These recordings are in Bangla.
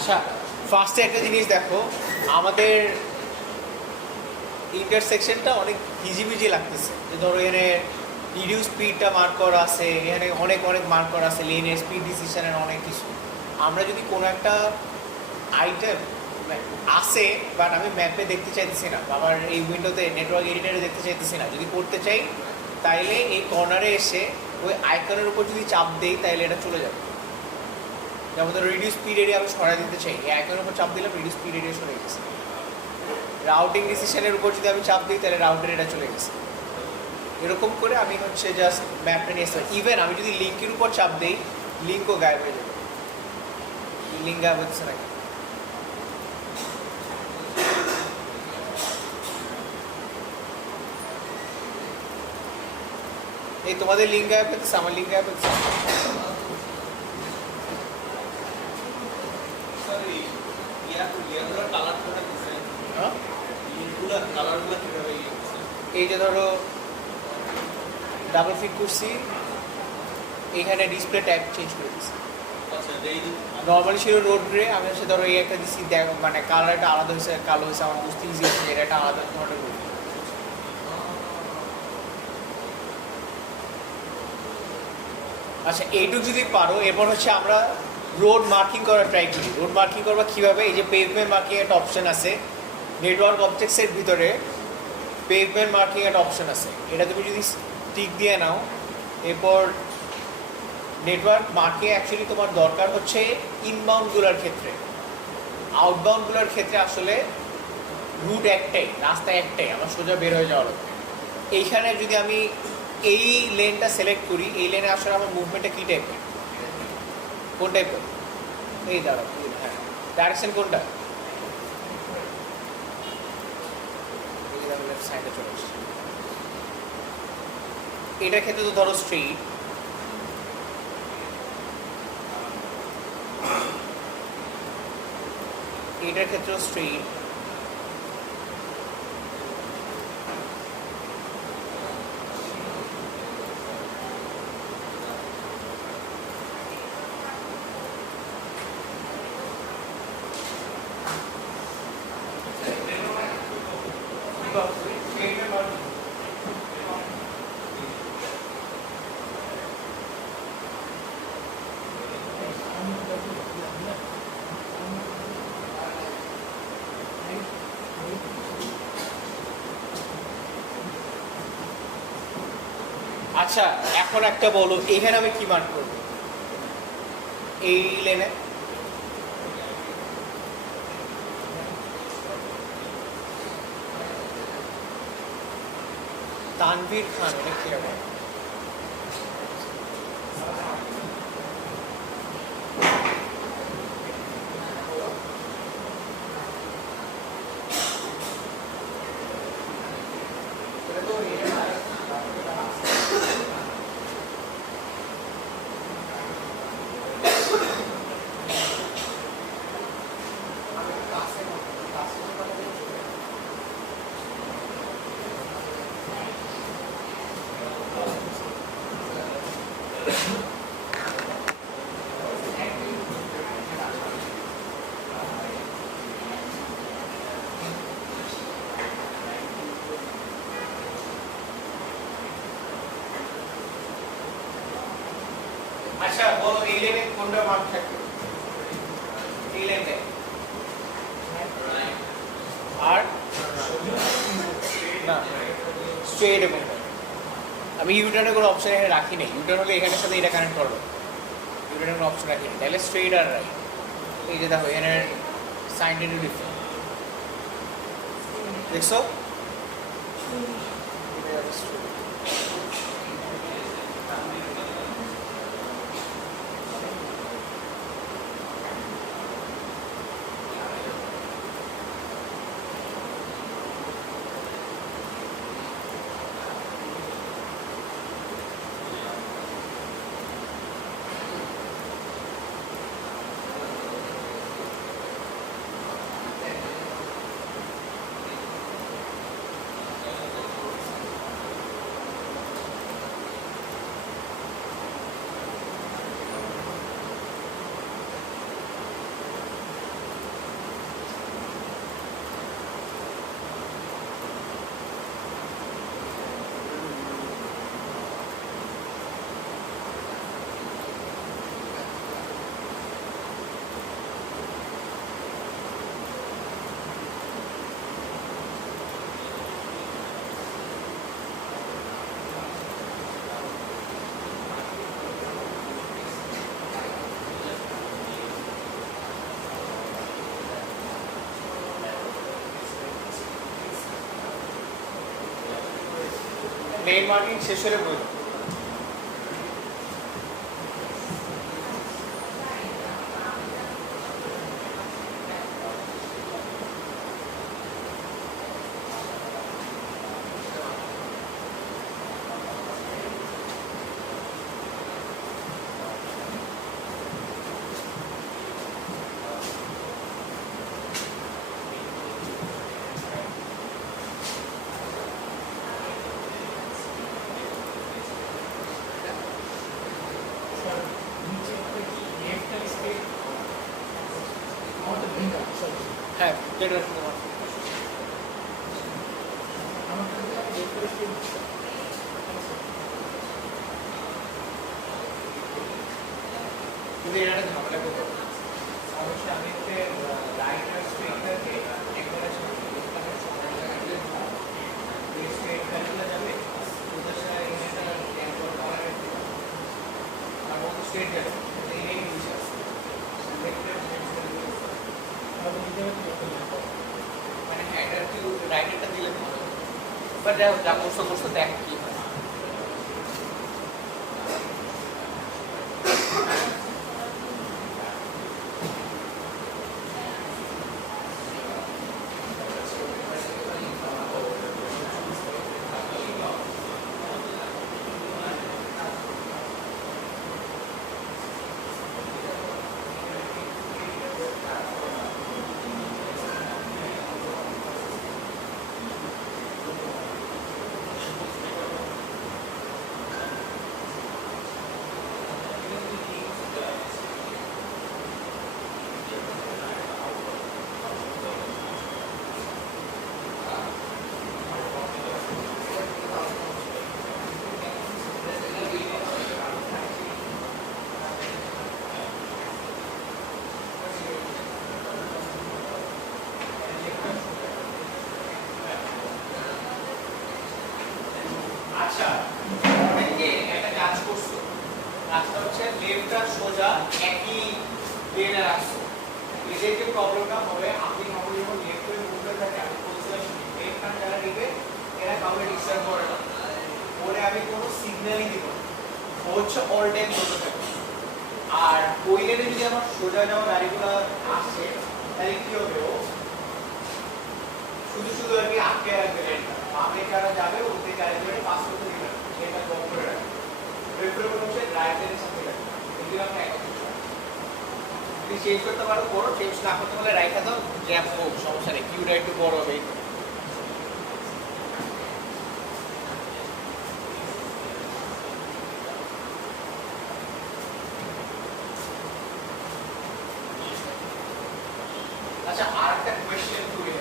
আচ্ছা, ফার্স্টে একটা জিনিস দেখো, আমাদের ইন্টারসেকশনটা অনেক হিজিবিজি লাগতেছে। যে ধরো এখানে রিডিউস স্পিডটা মার্ক করা আছে, এখানে অনেক অনেক মার্ক করা আছে, লেনের স্পিড ডিসিশনের অনেক কিছু। আমরা যদি কোনো একটা আইটেম আছে, বাট আমি ম্যাপে দেখতে চাইতেছি না, আমার এই উইন্ডোতে নেটওয়ার্ক এডিটারে দেখতে চাইতেছি না, যদি করতে চাই তাইলে এই কর্নারে এসে ওই আইকনের উপর যদি চাপ দেই তাহলে এটা চলে যাবে। যেমন ধরো রিডিউস স্পিড এরিয়া আমি সরাই দিতে চাই, এই আইকনের উপর চাপ দিলাম, রিডিউস স্পিড এরিয়া সরে গেছে। রাউটিং ডিসিশনের উপর যদি আমি চাপ দিই তাহলে রাউটের এটা চলে গেছে। এরকম করে আমি হচ্ছে জাস্ট ম্যাপটা নিয়ে আসতে। ইভেন আমি যদি লিঙ্কের উপর চাপ দিই, লিঙ্কও গায়েব হয়ে যাবে। লিঙ্ক গায়েব হচ্ছে নাকি? এই তোমাদের লিঙ্ক গায়েব হচ্ছে, আমার লিঙ্ক গায়েব হচ্ছে। এই যে ধরো ডাবল ক্লিক করছি, এইখানে ডিসপ্লে টাইপ চেঞ্জ করে দিচ্ছি। নর্মালি ছিল রোড গ্রে, আমি হচ্ছে ধরো এই একটা দিচ্ছি, মানে কালারটা আলাদা হয়েছে, কালো হয়েছে, আমার বুঝতে ইজি হচ্ছে এটা একটা আলাদা ধরনের রোড। আচ্ছা, এইটুকু যদি পারো, এরপর হচ্ছে আমরা রোড মার্কিং করা ট্রাই করি। রোড মার্কিং করবা কীভাবে? এই যে পেভমেন্ট মার্কিং একটা অপশন আছে নেটওয়ার্ক অবজেক্টসের ভিতরে, পেভমেন্ট মার্কিং একটা অপশন আছে, এটা তুমি যদি টিক দিয়ে নাও, এরপর নেটওয়ার্ক মার্কিং অ্যাকচুয়ালি তোমার দরকার হচ্ছে ইনবাউন্ডগুলোর ক্ষেত্রে। আউটবাউন্ডগুলোর ক্ষেত্রে আসলে রুট একটাই, রাস্তা একটাই, আমার সোজা বের হয়ে যাওয়া লাগবে। এইখানে যদি আমি এই লেনটা সিলেক্ট করি, এই লেনে আসলে আমার মুভমেন্টটা কী টাইপের, কোন টাইপের? এই দাঁড়াও, হ্যাঁ, ডাইরেকশন কোনটা? লেফট সাইডে চলে আসছে। এটার ক্ষেত্রে তো ধরো স্ট্রেইট, এটার ক্ষেত্রেও স্ট্রেইট, আচ্ছা, এখন একটা বলো, এখানে আমি কি মার্ক করবো? এই লেনে তানভীর খান, এটা কি হবে? আচ্ছা বলো, এই লেনে কোনটা মার্ক থাকবে? এই লেনে আর না, স্ট্রেট এবং আমি ইউটার্নের কোনো অপশন এখানে রাখি নেই। ইউটার্ন হলে এখানের সাথে এটা কানেক্ট করবো, ইউটার্নের কোনো অপশন রাখি নেই, তাহলে স্ট্রেট আর রাইট। এই যে দেখো এখানে সাইনটা একটু ডিফারেন্ট, দেখছো? সেন্ট মার্টিন শেষ হলে বই হ্যাঁ যেটা তোমার কিন্তু এটা ঝামেলা করতে হবে অবশ্যই আমি হচ্ছে রাইটার স্ট্রেটটাকে একবারে স্ট্রেটগুলো যাবে ওদের সাথে এটা আর ও স্ট্রেট যাবে এই বিষয় আছে মানে হ্যাঁ এটা কি রাইটারটা দিলে ভালো বাট যা করছো করছো দেখ কি হয় আচ্ছা অনেকে একটা কাজ করছো কাজটা হচ্ছে লেফটটা সোজা একই প্লেনে রাখছো এদের যে প্রবলেমটা হবে আপনি ভাবো যখন লেফট হয়ে মুভমেন্ট থাকে আমি বলছিলাম লেফট হ্যান্ড যারা নিবে এরা কাউকে ডিস্টার্ব করে না ওরে আমি কোনো সিগন্যালই দিব না ও হচ্ছে অল টাইম চলতে থাকে আর ওই লেনে যদি আমার সোজা যাওয়া গাড়িগুলো আসে তাহলে কি হবে ও শুধু শুধু আর কি আটকে রাখবে লেনটা বামে যারা যাবে ওদের গাড়িগুলো পাস করতে দিবে না লেনটা ব্লক করে রাখবে প্রেফারেবল হচ্ছে রাইট লেনের সাথে রাখবে এগুলো আমরা এক কথা যদি চেঞ্জ করতে পারো বড় চেঞ্জ না করতে পারলে রাইটটা দাও গ্যাপ হোক সমস্যা নেই কিউটা একটু বড় হবে আচ্ছা আরেকটা কোশ্চেন করি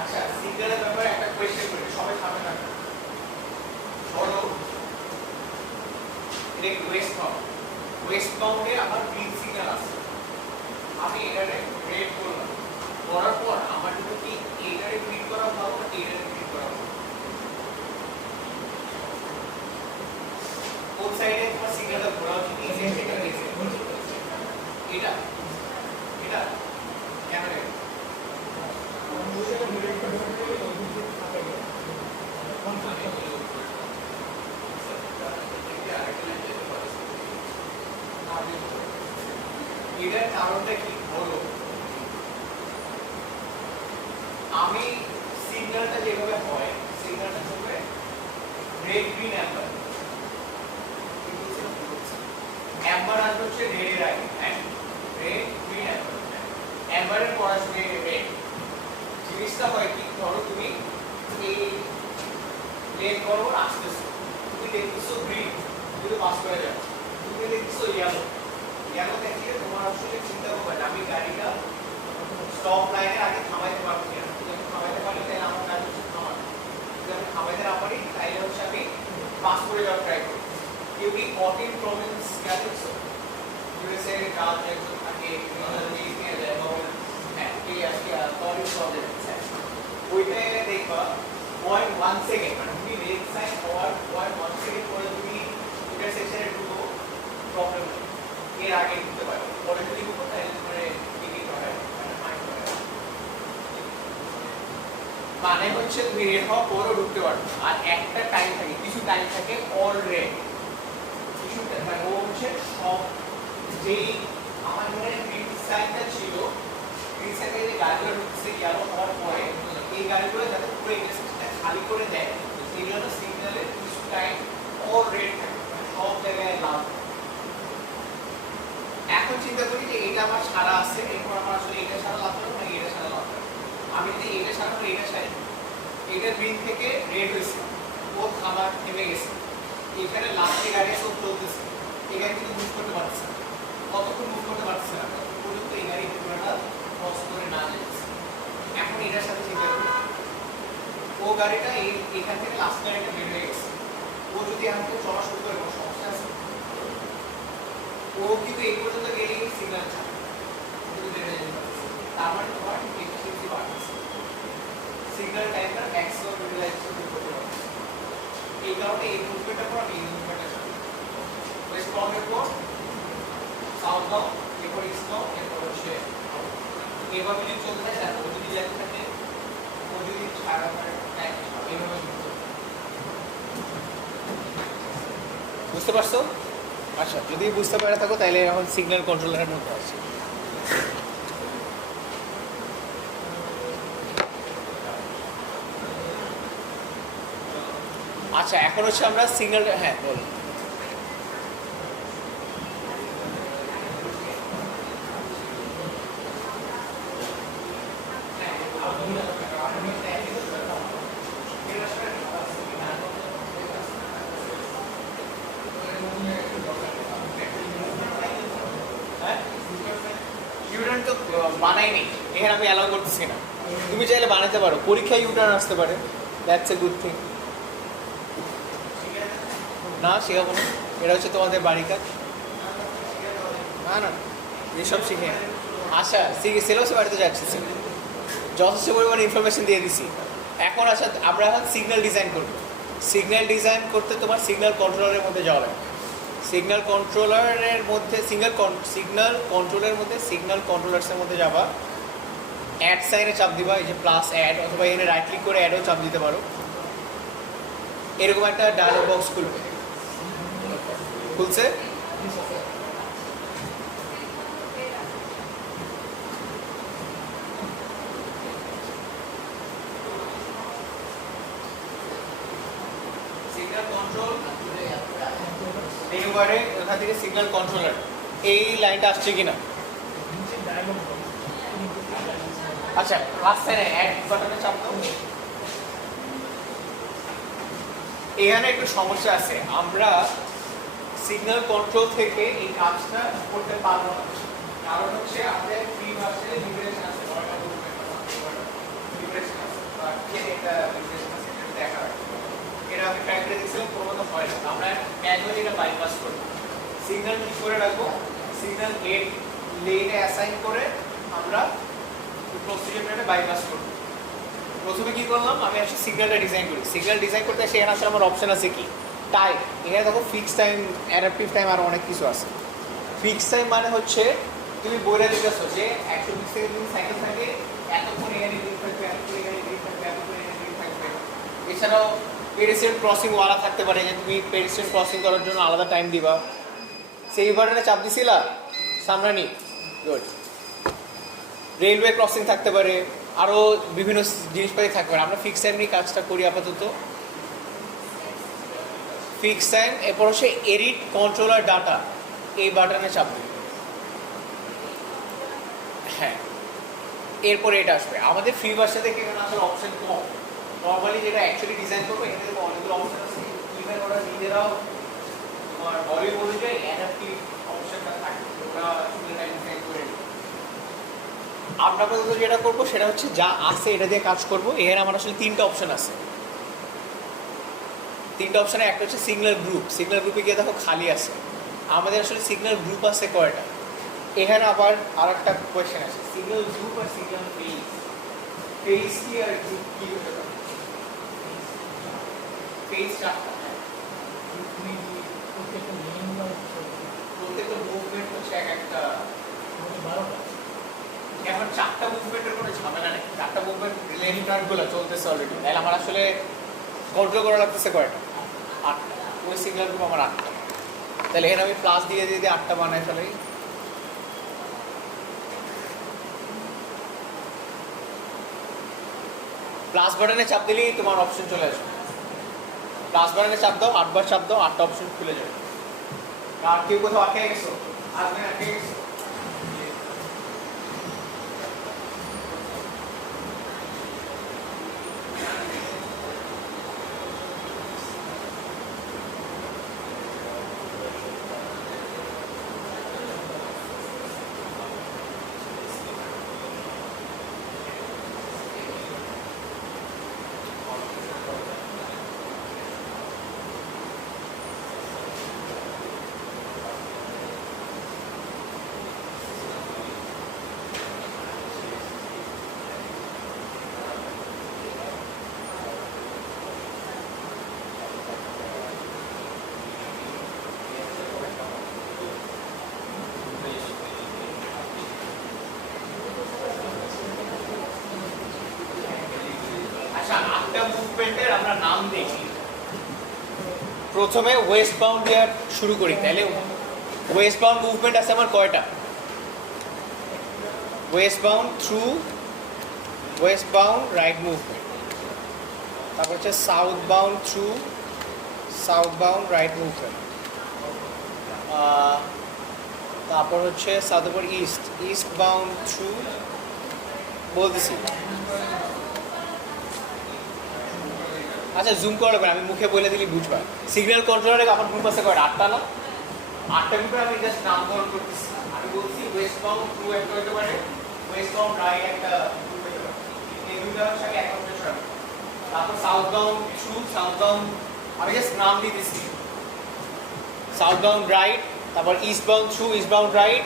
আচ্ছা সিগন্যালের ব্যাপারে একটা কোশ্চেন করি সবাই সামনে থাকবে ধরো এটা ওয়েস্ট বাউন্ডে আমার গ্রিন সিগন্যাল আছে আমি এটারে রেড করলাম করার পর আমার জন্য কি এটারে গ্রিন করা ভালো না এটারে গ্রিন করা ভালো কোন সাইডে তোমার সিগন্যালটা ঘোরা উচিত এটা এটা এটা কেন এটার কারণটা কি হলো আমি সিগন্যালটা যেভাবে হয় সিগন্যালটা হবে রেড গ্রিন অ্যাম্বার অ্যাম্বার আর হচ্ছে রেড এর আগে হ্যাঁ রেড গ্রিন অ্যাম্বার অ্যাম্বারের পর আসবে রেড জিনিসটা হয় কি ধরো তুমি এই লেন বরাবর আসতেছো তুমি দেখতেছো গ্রিন কিন্তু পাস করে যাও তুমি দেখতেছো ইয়েলো ইয়েলো দেখলে তোমার আসলে চিন্তা করবে আমি গাড়িটা স্টপ লাইনের আগে থামাইতে পারবো কিনা যদি আমি থামাইতে পারি তাহলে আমার কাজ হচ্ছে থামানো যদি আমি থামাইতে না পারি তাহলে হচ্ছে আমি পাস করে যাওয়ার ট্রাই করি কেউ কি 14 প্রভিন্স গেছে ইউএসএ কাজ একদম থাকে নিয়ে যায় এবং এই আজকে কলিং প্রবলেম ওইটাই দেখবা 0.1 সেকেন্ড মানে তুমি রেড সাইন হওয়ার 0.1 সেকেন্ড পরে তুমি ইন্টারসেকশনে ঢুকো প্রবলেম এর আগে ঢুকতে পারো পরে যদি ঢুকো তাহলে তোমার টিকিট হয় মানে হচ্ছে তুমি রেড হওয়ার পরও ঢুকতে পারো আর একটা টাইম থাকে কিছু টাইম থাকে অল রেড কিছু মানে ও হচ্ছে সব যেই আমার মনে গ্রিন সাইনটা ছিল গ্রিন সাইনে যে গাড়িগুলো ঢুকছে ইয়েলো হওয়ার পরে এই গাড়িগুলো যাতে পুরো ইন্টারসেকশনটা খালি করে দেয় সেই জন্য সিগন্যালের কিছু টাইম অল রেড থাকে সব জায়গায় লাল। এখন চিন্তা করি যে এটা আমার সারা আছে এরপর আমার আসলে এটা সারা লাভ হবে না এটা সারা লাভ হবে আমি যদি এটা সারা করে এটা সারি এটা গ্রিন থেকে রেড হয়েছে ও খাবার থেমে গেছে এখানে লাস্টে গাড়ি আছে ও চলতেছে এই গাড়ি কিন্তু মুভ করতে পারছে না কতক্ষণ মুভ করতে পারছে না ততক্ষণ পর্যন্ত এই গাড়ি পুরোটা ক্রস করে না যাচ্ছে। এখন এটার সাথে চিন্তা করি ও গাড়িটা এখান থেকে লাস্ট গাড়িটা বের হয়ে গেছে ও যদি আমাকে চলা শুরু করে কোনো সমস্যা আছে ও কিন্তু এই পর্যন্ত গেলেই সিগন্যাল ছাড়ে কিন্তু বের হয়ে যেতে পারছে তার মানে তোমার এফিসিয়েন্সি বাড়ছে সিগন্যাল টাইমটা ম্যাক্সিমাম ইউটিলাইজেশন করতে পারছে এই কারণে এই মুভমেন্টটা পর আমি এই মুভমেন্টটা চাই ওয়েস্ট বাউন্ডের পর সাউথ বাউন্ড এরপর ইস্ট বাউন্ড এরপর হচ্ছে এবার যদি চলতে থাকে ও যদি যেতে থাকে ও যদি ছাড়া করে এইভাবে বুঝতে পারছো? আচ্ছা যদি বুঝতে পারে থাকো তাহলে এখন সিগন্যাল কন্ট্রোলারের মধ্যে আছে। আচ্ছা এখন হচ্ছে আমরা সিগন্যাল হ্যাঁ বল ইউটার্ন তো বানাইনি এখানে আমি অ্যালাউ করতেছি না তুমি চাইলে বানাতে পারো পরীক্ষায় ইউটার্ন আসতে পারে দ্যাটস এ গুড থিং না শেখাবো না এটা হচ্ছে তোমাদের বাড়ি কাজ না না এসব শিখে আচ্ছা সিলেবাসে বাড়িতে যাচ্ছি যথেষ্ট পরিমাণে ইনফরমেশন দিয়ে দিছি এখন আচ্ছা আমরা এখন সিগন্যাল ডিজাইন করব সিগন্যাল ডিজাইন করতে তোমার সিগন্যাল কন্ট্রোলারের মধ্যে যাওয়া লাগবে সিগন্যাল কন্ট্রোলারের মধ্যে সিগন্যাল কন্ট্রোলের মধ্যে সিগন্যাল কন্ট্রোলার্সের মধ্যে যাবা অ্যাড সাইনে চাপ দিবা এই যে প্লাস অ্যাড অথবা এখানে রাইট ক্লিক করে অ্যাডও চাপ দিতে পারো এরকম একটা ডায়লগ বক্স খুলবে খুলছে সিগন্যাল কন্ট্রোল এবারে ওখান থেকে সিগন্যাল কন্ট্রোলার এই লাইনটা আসছে কিনা আচ্ছা প্লাস সাইনে অ্যাড বাটনে চাপ দাও এখানে একটু সমস্যা আছে আমরা সিগন্যাল কন্ট্রোল থেকে এই কাজটা করতে পারবো না কারণ হচ্ছে আমাদের ফ্রি ভার্সনে লিমিটেশন আছে লিমিটেশন আছে বা এটা লিমিটেশন আছে এটা দেখা এটা আমি ট্রাই করে দেখছিলাম কোনো মতো হয় না আমরা ম্যানুয়ালি এটা বাইপাস করব সিগন্যাল কি করে রাখবো সিগন্যাল গেট লেনে অ্যাসাইন করে আমরা প্রসিডিউরটা বাইপাস করব প্রথমে কি করলাম আমি আসলে সিগন্যালটা ডিজাইন করি সিগন্যাল ডিজাইন করতে সেখানে আসলে আমার অপশন আছে কি টাইম এখানে দেখো ফিক্স টাইম অ্যাডাপটিভ টাইম আর অনেক কিছু আছে ফিক্স টাইম মানে হচ্ছে তুমি বলে দিতেছো যে 120 থেকে তুমি সাইকেল থাকে এতক্ষণ এখানে গ্রিন থাকবে এতক্ষণ এখানে গ্রিন থাকবে এতক্ষণ এখানে গ্রিন থাকবে এছাড়াও পেডিস্ট্রিয়ান ক্রসিং ওয়ালা থাকতে পারে যে তুমি পেডিস্ট্রিয়ান ক্রসিং করার জন্য আলাদা টাইম দিবা সেই বাটনে চাপ দিছিলা সামনে নি গুড রেলওয়ে ক্রসিং থাকতে পারে আরও বিভিন্ন জিনিসপাতি থাকতে পারে আমরা ফিক্স টাইম নিয়ে কাজটা করি আপাতত ফিক্স টাইম এরপর হচ্ছে এডিট কন্ট্রোলার ডাটা এই বাটনে চাপ দিই হ্যাঁ এরপরে এটা আসবে আমাদের ফ্রি ভার্সন থেকে এখানে আসলে অপশন কম নর্মালি যেটা অ্যাকচুয়ালি ডিজাইন করবো এখানে অনেকগুলো অপশন আছে ইভেন ওরা নিজেরাও তোমার ভলিউম অনুযায়ী অ্যাডাপটিভ অপশনটা থাকে ওরা ডিজাইন করে আমরা আপাতত যেটা করবো সেটা হচ্ছে যা আছে এটা দিয়ে কাজ করবো এখানে আমার আসলে তিনটা অপশন আছে তিনটা অপশনে একটা হচ্ছে সিগন্যাল গ্রুপে গিয়ে দেখো খালি আছে আমাদের আসলে সিগন্যাল গ্রুপ আছে কয়টা এখানে আবার আর একটা কোয়েশ্চেন আছে, সিঙ্গেল গ্রুপ আর সিঙ্গেল ফেজ, ফেজ কি আর গ্রুপ কি হতে পারে? ফেজ চারটা, প্রত্যেকটা মুভমেন্ট হচ্ছে এক একটা, এখন চারটা মুভমেন্টের কোনো ঝামেলা নেই, চারটা মুভমেন্ট রিলেটিভ গুলো চলতেছে অলরেডি, তাহলে আমার আসলে কন্ট্রোল করা লাগতেছে কয়টা? আটটা। ওই সিঙ্গেল গ্রুপ আমার আটটা, তাহলে এখানে আমি প্লাস দিয়ে দিয়ে আটটা বানাই ফেলাই। প্লাস বাটনে চাপ দিলেই তোমার অপশন চলে আসবে, প্লাস বাটনে চাপ দাও, 8বার চাপ দাও, 8টা অপশন খুলে যাবে। আর কেউ কোথাও আটকে গেছো? আজকে আটকে গেছো? আচ্ছা, আটটা মুভমেন্টের আমরা নাম দেখি। প্রথমে ওয়েস্ট বাউন্ড দিয়ে শুরু করি, তাহলে ওয়েস্ট বাউন্ড মুভমেন্ট আছে আমার কয়টা? West bound through, West bound right movement, তারপর হচ্ছে south bound through, south bound right movement, তারপর হচ্ছে south over east, east bound through, বলতেছি। আচ্ছা জুম করা লাগবে, আমি মুখে বলে দিলি বুঝবা। সিগন্যাল কন্ট্রোলারে আমার গ্রুপ আছে কয়টা? আটটা না? আটটা গ্রুপে আমি জাস্ট নামকরণ করতেছি। আমি বলছি ওয়েস্ট বাউন্ড থ্রু একটা হতে পারে, ওয়েস্ট বাউন্ড রাইট একটা গ্রুপ হতে পারে, এই দুইটা হচ্ছে এক অপশন সরাবো। তারপর south bound through, south bound আমি জাস্ট নাম দিয়ে দিছি, সাউথ বাউন্ড রাইট, তারপর east bound through, east bound right.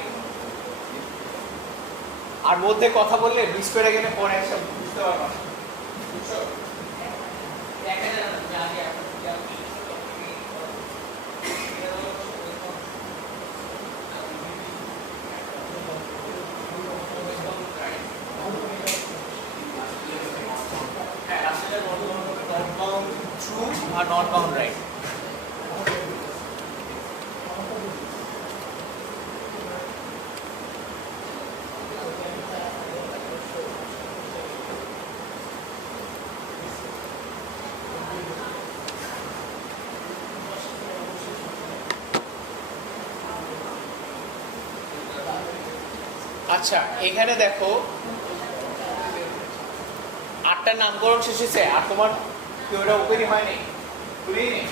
আর মধ্যে কথা বললে বিস্পেরে গেলে পরে একটা বুঝতে পারবা না, বুঝছো? দেখা যায় না যে আগে আর নট বাউন্ড রাইট। আচ্ছা এখানে দেখো আটটা নামকরণ শেষ হয়েছে, আর তোমার কি ওটা ওপেনই হয়নি, খুলেই নেই।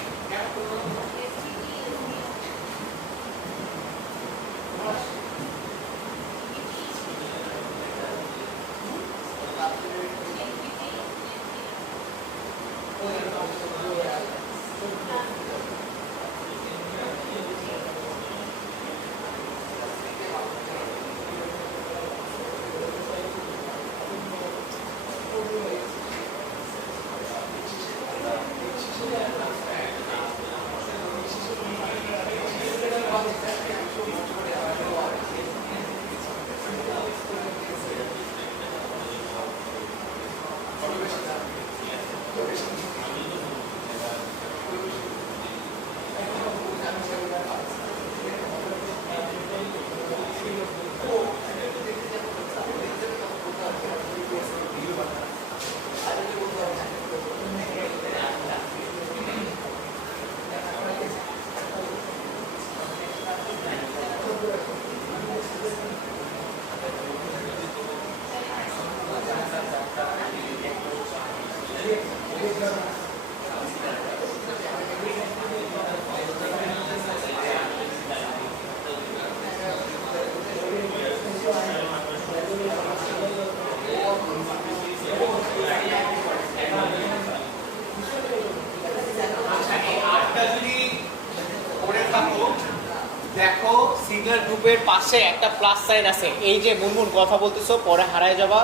দেখো সিগন্যাল গ্রুপের পাশে একটা প্লাস সাইন আছে। এই যে মুনমুন কথা বলতেছো, পরে হারায় যাবা,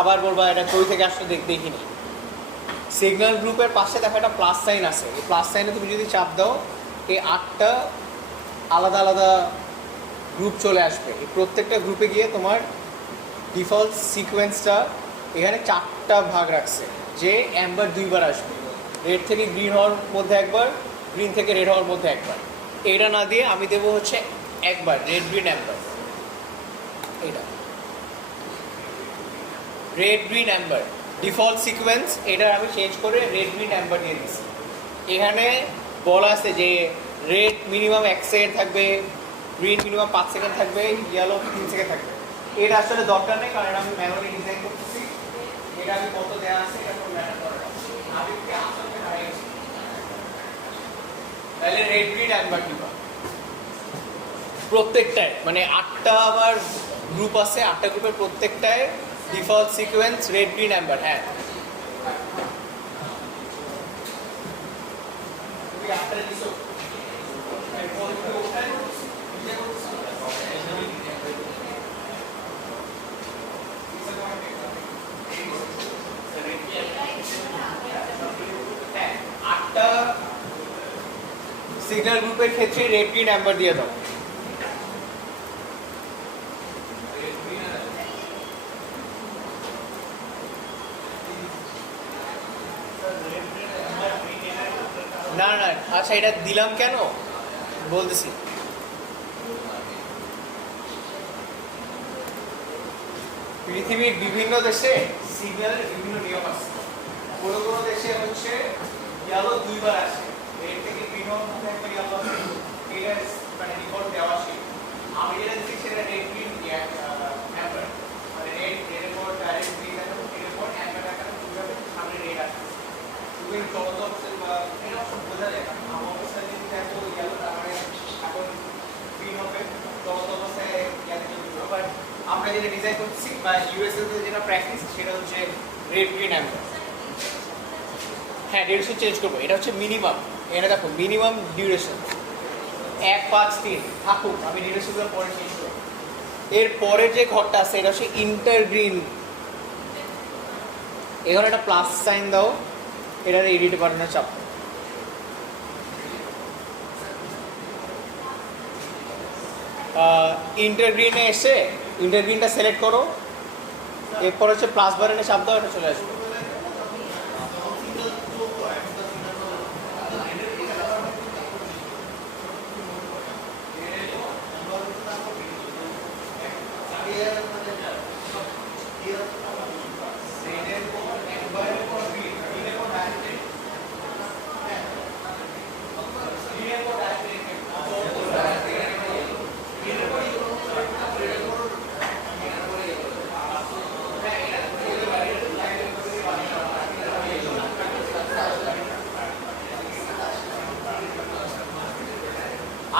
আবার বলবা এটা কই থেকে আসলে দেখিনি। সিগন্যাল গ্রুপের পাশে দেখো একটা প্লাস সাইন আছে। এই প্লাস সাইনে তুমি যদি চাপ দাও, এই 8টা আলাদা আলাদা গ্রুপ চলে আসবে। এই প্রত্যেকটা গ্রুপে গিয়ে তোমার ডিফল্ট সিকোয়েন্সটা এখানে 4টা ভাগ রাখছে, যে অ্যাম্বার 2বার আসবে, রেড থেকে গ্রিন হওয়ার মধ্যে একবার, গ্রিন থেকে রেড হওয়ার মধ্যে একবার। এটা না দিয়ে আমি দেবো হচ্ছে একবার রেড গ্রিন অ্যাম্বার। এটা red green Amber default sequence, এটা আমি চেঞ্জ করে রেড গ্রিন অ্যাম্বার দিয়ে দিচ্ছি। এখানে বলা আছে যে রেড মিনিমাম 1 সেকেন্ড থাকবে, গ্রিন মিনিমাম 5 সেকেন্ড থাকবে, ইয়েলো 3 সেকেন্ড থাকবে। এটা আসলে দরকার নেই, কারণ আমি ম্যানুয়ালি ডিজাইন করতেছি। এটা আমি কত দেওয়া আছে এটা কোনো ম্যাটার করে না। আমি কি আসলে হারিয়েছি, তাহলে রেড গ্রিন অ্যাম্বার দিবা প্রত্যেকটায়। মানে 8টা আবার গ্রুপ আছে, 8টা গ্রুপের প্রত্যেকটায় default sequence red green amber. হ্যাঁ, তুমি 8টা দিছো, সিগন্যাল গ্রুপের ক্ষেত্রে রেড গ্রিন অ্যাম্বার দিয়ে দাও। না না, আচ্ছা এটা দিলাম কেন বলতেছি। পৃথিবীর বিভিন্ন দেশে সিগন্যালের বিভিন্ন নিয়ম আছে। কোনো কোনো দেশে হচ্ছে ইয়েলো 2বার আসে, রেড থেকে গ্রিন হওয়ার মধ্যে একবার ইয়েলো আসে, এটা মানে ডিফল্ট দেওয়া ছিল। আমি যেটা দিচ্ছি সেটা রেড গ্রিন অ্যাম্বার, মানে রেড রেডের পর ডাইরেক্ট গ্রিন আছে, গ্রিনের পর অ্যাম্বার আকারে দুইভাবে সামনে রেড আসে। তুমি চলন্ত অবস্থায় বা এটা অবশ্য বোঝা যায় না, আমার অবস্থায় যদি দেখো ইয়েলো, তার মানে এখন গ্রিন হবে, চলন্ত অবস্থায় ইয়েলো চলবে। বাট আমরা যেটা ডিজাইন করছি বা ইউএসএ তে যেটা প্র্যাকটিস, সেটা হচ্ছে রেড গ্রিন অ্যাম্বার। হ্যাঁ, ডিউরেশন চেঞ্জ করবো, এটা হচ্ছে মিনিমাম। এটা দেখো মিনিমাম ডিউরেশন 1, 5, 3 থাকুক, আমি ডিউরেশনগুলো পরে চেঞ্জ করবো। এর পরের যে ঘরটা আছে এটা হচ্ছে ইন্টার গ্রিন। এখানে একটা প্লাস সাইন দাও, এটার এডিট বাটনে চাপ। ইন্টার গ্রিনে এসে ইন্টার গ্রিনটা সিলেক্ট করো, এরপর হচ্ছে প্লাস বাটনে চাপ দাও, এটা চলে আসবে।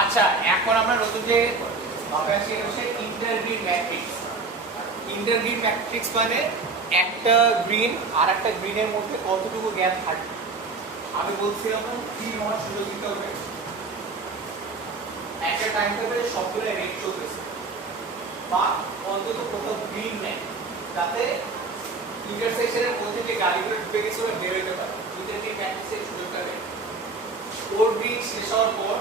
আচ্ছা, এখন আমরা নতুন যে সেটা হচ্ছে ইন্টারগ্রিন ম্যাট্রিক্স। ইন্টারগ্রিন ম্যাট্রিক্স মানে একটা গ্রিন আর একটা গ্রিনের মধ্যে কতটুকু গ্যাপ থাকবে। আমি বলছিলাম 3 হওয়ার সুযোগ দিতে হবে। একটা টাইম টেবিলে সবগুলো রেড চলতেছে, বা অন্তত কোথাও গ্রিন নেই, যাতে ইন্টারসেকশনের মধ্যে যে গাড়িগুলো ঢুকে গেছে ওরা বের হতে পারে। ইন্টারগ্রিন ম্যাট্রিক্সের সুযোগটা নেই। ওর গ্রিন শেষ হওয়ার পর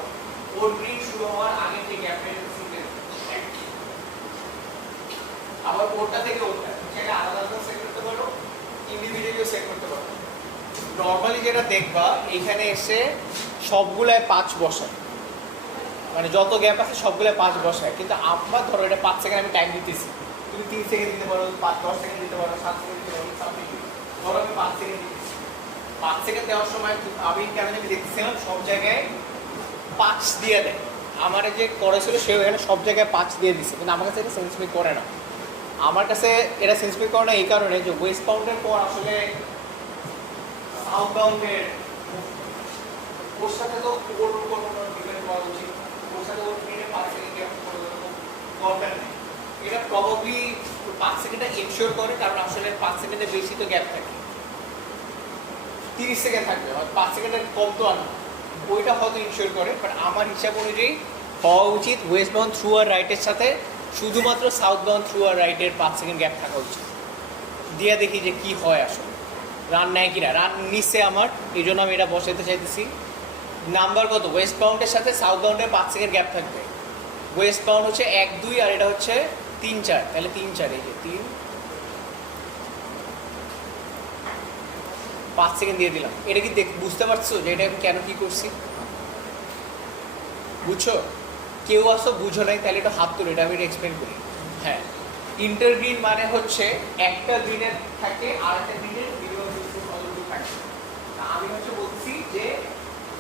ওর গ্রিন শুরু হওয়ার আগে যে গ্যাপটা সিঙ্গেল, আবার ওটা থেকে ওটা সেটা আলাদা আলাদা সেট করতে পারো, ইন্ডিভিজুয়ালিও সেট করতে পারো। নর্মালি যেটা দেখবা এখানে এসে সবগুলায় 5 বসায়, মানে যত গ্যাপ আছে সবগুলায় 5 বসায়। কিন্তু আমরা ধরো এটা 5 সেকেন্ড আমি টাইম দিতেছি, তুমি 3 সেকেন্ড দিতে পারো, 10 সেকেন্ড দিতে পারো, 7 সেকেন্ড দিতে পারো, সামথিং। ধরো আমি 5 সেকেন্ড দিতেছি, 5 সেকেন্ড দেওয়ার সময় আমি কেন আমি দেখতেছিলাম সব জায়গায় 5 দিয়ে দেয়। আমার যে করেছিল সে এখানে সব জায়গায় 5 দিয়ে দিচ্ছে, কিন্তু আমার কাছে এটা সেন্স মেক করে না। আমার কাছে এটা সেন্স মেক করে না এই কারণে যে ওয়েস্ট বাউন্ডের পর আসলে সাউথ বাউন্ডের ওর সাথে তো ওর কোনো ডিপেন্ড করা উচিত, ওর সাথে ওর মিনিটে 5 সেকেন্ড গ্যাপ করে দরকার নেই। এটা প্রবাবলি 5 সেকেন্ডটা এনশিওর করে, কারণ আসলে 5 সেকেন্ডের বেশি তো গ্যাপ থাকে, 30 সেকেন্ড থাকবে, 5 সেকেন্ডের কম তো আর না। ওইটা হয়তো ইনশিওর করে, বাট আমার হিসাব অনুযায়ী হওয়া উচিত ওয়েস্ট বাউন্ড থ্রু আর রাইটের সাথে শুধুমাত্র সাউথ বাউন্ড থ্রু আর রাইটের 5 সেকেন্ড গ্যাপ থাকা উচিত। দিয়ে দেখি যে কি হয় আসলে, রান নেয় কিনা। রান নিচ্ছে আমার, এই জন্য আমি এটা বসাতে চাইতেছি। নাম্বার কত? ওয়েস্ট বাউন্ডের সাথে সাউথ বাউন্ডের 5 সেকেন্ড গ্যাপ থাকবে। ওয়েস্ট বাউন্ড হচ্ছে 1-2 আর এটা হচ্ছে 3-4, তাহলে 3-4, এই যে 3 5 সেকেন্ড দিয়ে দিলাম। এটা কি বুঝতে পারছো যে এটা আমি কেন কি করছি? বুঝছো? কেউ আসো বুঝো নাই, তাহলে এটা হাত তুলে এটা আমি এক্সপ্লেন করি। হ্যাঁ, ইন্টারগ্রিন মানে হচ্ছে একটা গ্রিনের থাকে আর একটা গ্রিনের মিনিমাম ডিস্টেন্স কতটুকু থাকে। আমি হচ্ছে বলছি যে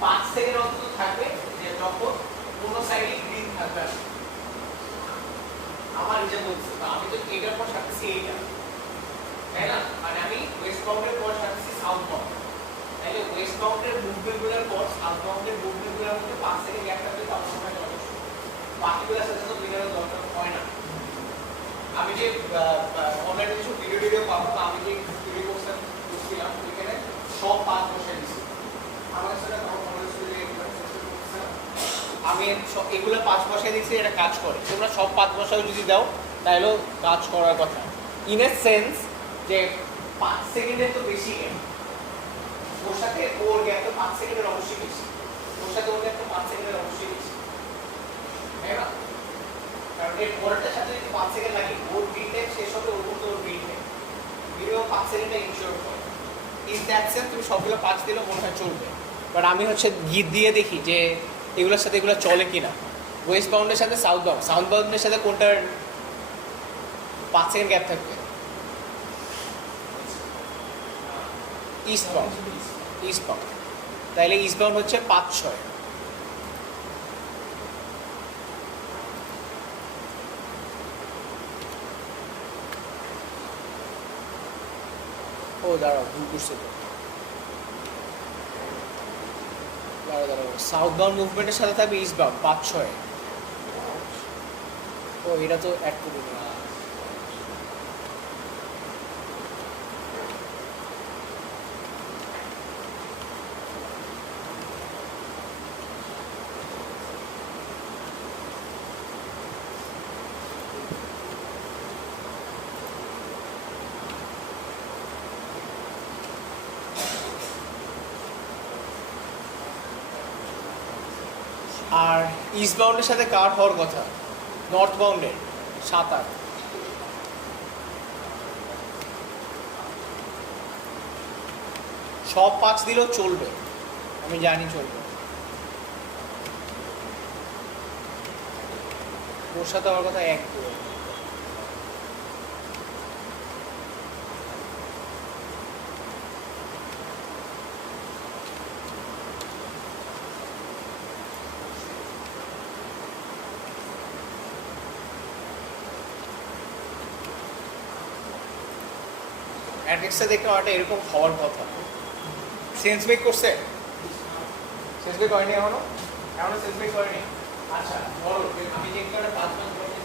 5 সেকেন্ড অন্তত থাকবে, যে যখন কোনো সাইডে গ্রিন থাকবে না। আমার নিজে বলছি, আমি তো এটার পর থাকতেছি এইটা, তাই না? মানে আমি ওয়েস্ট বাউন্ডের পর থাকতেছি সাউথ বাউন্ড, তাহলে ওয়েস্ট বাউন্ডের মুভমেন্টগুলোর পর সাউথ বাউন্ডের মুভমেন্টগুলোর মধ্যে 5 সেকেন্ড গ্যাপ থাকবে, তার সময় যথেষ্ট। বাকিগুলোর সাথে তো মিলানোর দরকার হয় না। আমি যে অনলাইনে কিছু ভিডিও পাবো, আমি যে ভিডিও কোর্সটা করছিলাম এখানে সব 5 বসাই দিচ্ছি। আমার সাথে আমি এগুলো 5 বসাই দিচ্ছি, এটা কাজ করে। তোমরা সব 5 বসাও যদি দাও তাহলেও কাজ করার কথা। ইন এ সেন্স যে 5 সেকেন্ডের তো বেশি গ্যাপ, ওর সাথে ওর গ্যাপ তো 5 সেকেন্ডের অবশ্যই বেশি, ওর সাথে ওর গ্যাপ তো 5 সেকেন্ডের অবশ্যই বেশি, তাই না? কারণ এর পরেরটার সাথে যদি 5 সেকেন্ড লাগে, ওর গ্রিন টাইম শেষ হবে, ওর মধ্যে ওর গ্রিন টাইম মিনিমাম 5 সেকেন্ডটা ইনশিওর করে। ইন দ্যাট সেন্স তুমি সবগুলো 5 দিলেও মনে হয় চলবে। বাট আমি হচ্ছে গিট দিয়ে দেখি যে এগুলোর সাথে এগুলো চলে কিনা। ওয়েস্ট বাউন্ডের সাথে সাউথ বাউন্ডের সাথে কোনটার 5 সেকেন্ড গ্যাপ থাকবে? ইস্ট বাউন্ড, তাহলে ইস্ট বাউন্ড হচ্ছে 5-6। ও দাঁড়াও, ভুল করছে তো। দাঁড়াও, সাউথ বাউন্ড মুভমেন্টের সাথে থাকবে ইস্ট বাউন্ড 5-6। ও এটা তো অ্যাড করে দিন। আর ইস্ট বাউন্ডের সাথে কার হওয়ার কথা? নর্থ বাউন্ডের 7-8। সব 5 দিলেও চলবে, আমি জানি চলবে। ওর সাথে আমার কথা 1 দিও। অ্যাড্রেসটা দেখে আমার এরকম হওয়ার কথা। সেন্স মেক করছে? সেন্স মেক করেনি এখনো সেন্স মেক করেনি। আচ্ছা ধরো আমি যে একটা 5 মান বলছি,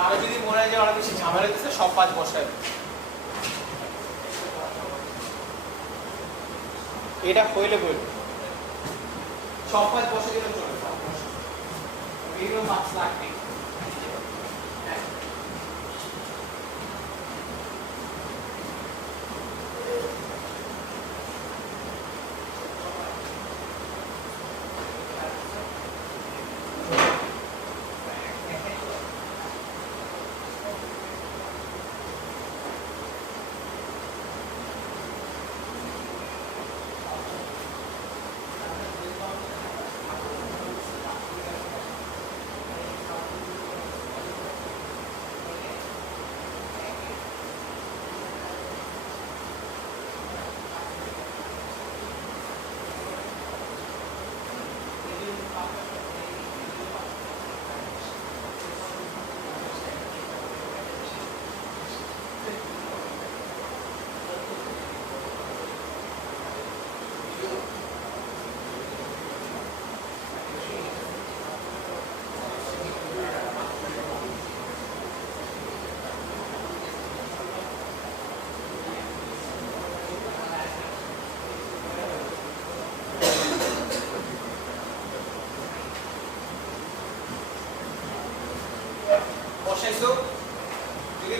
কারো যদি মনে হয় যে অনেক বেশি ঝামেলা দিচ্ছে, সব 5 বসায়। এটা হইলে বলবে সব 5 বসে দিলে চলবে, মিনিমাম 5 লাগবে।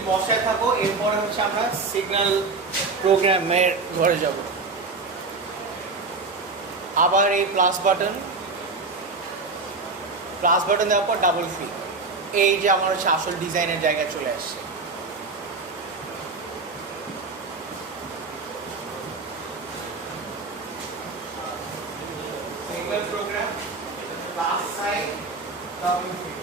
বসায় থাকো, এরপরে হচ্ছে আমরা সিগন্যাল প্রোগ্রামের ঘরে যাব। আবার এই প্লাস বাটন দেওয়ার পর ডাবল ক্লিক, এই যে আমার হচ্ছে আসল ডিজাইনের জায়গায় চলে আসছে। Signal program plus sign double click.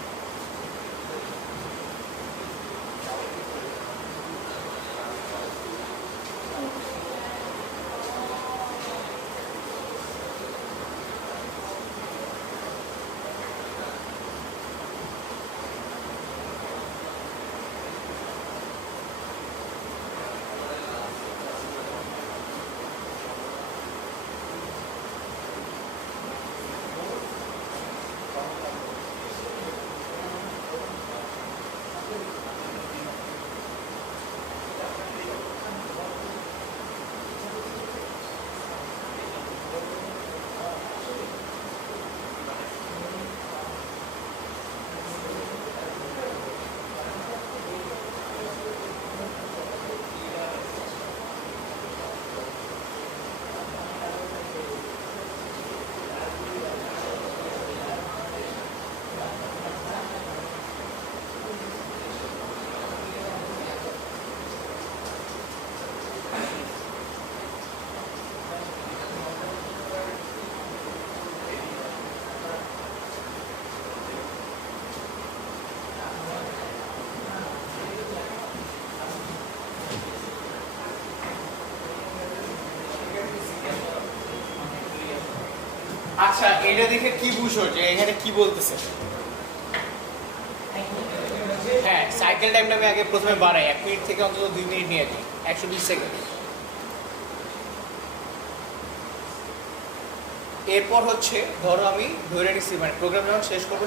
আচ্ছা, এটা দেখে কি বুঝো যে এখানে কি বলতেছে? হ্যাঁ, সাইকেল টাইমটা আমি আগে প্রথমে বাড়াই, 1 মিনিট থেকে অন্তত 2 মিনিট নিয়ে যাই, 120 সেকেন্ড। এরপর হচ্ছে ধরো আমি ধরে নিচ্ছি, মানে প্রোগ্রাম যখন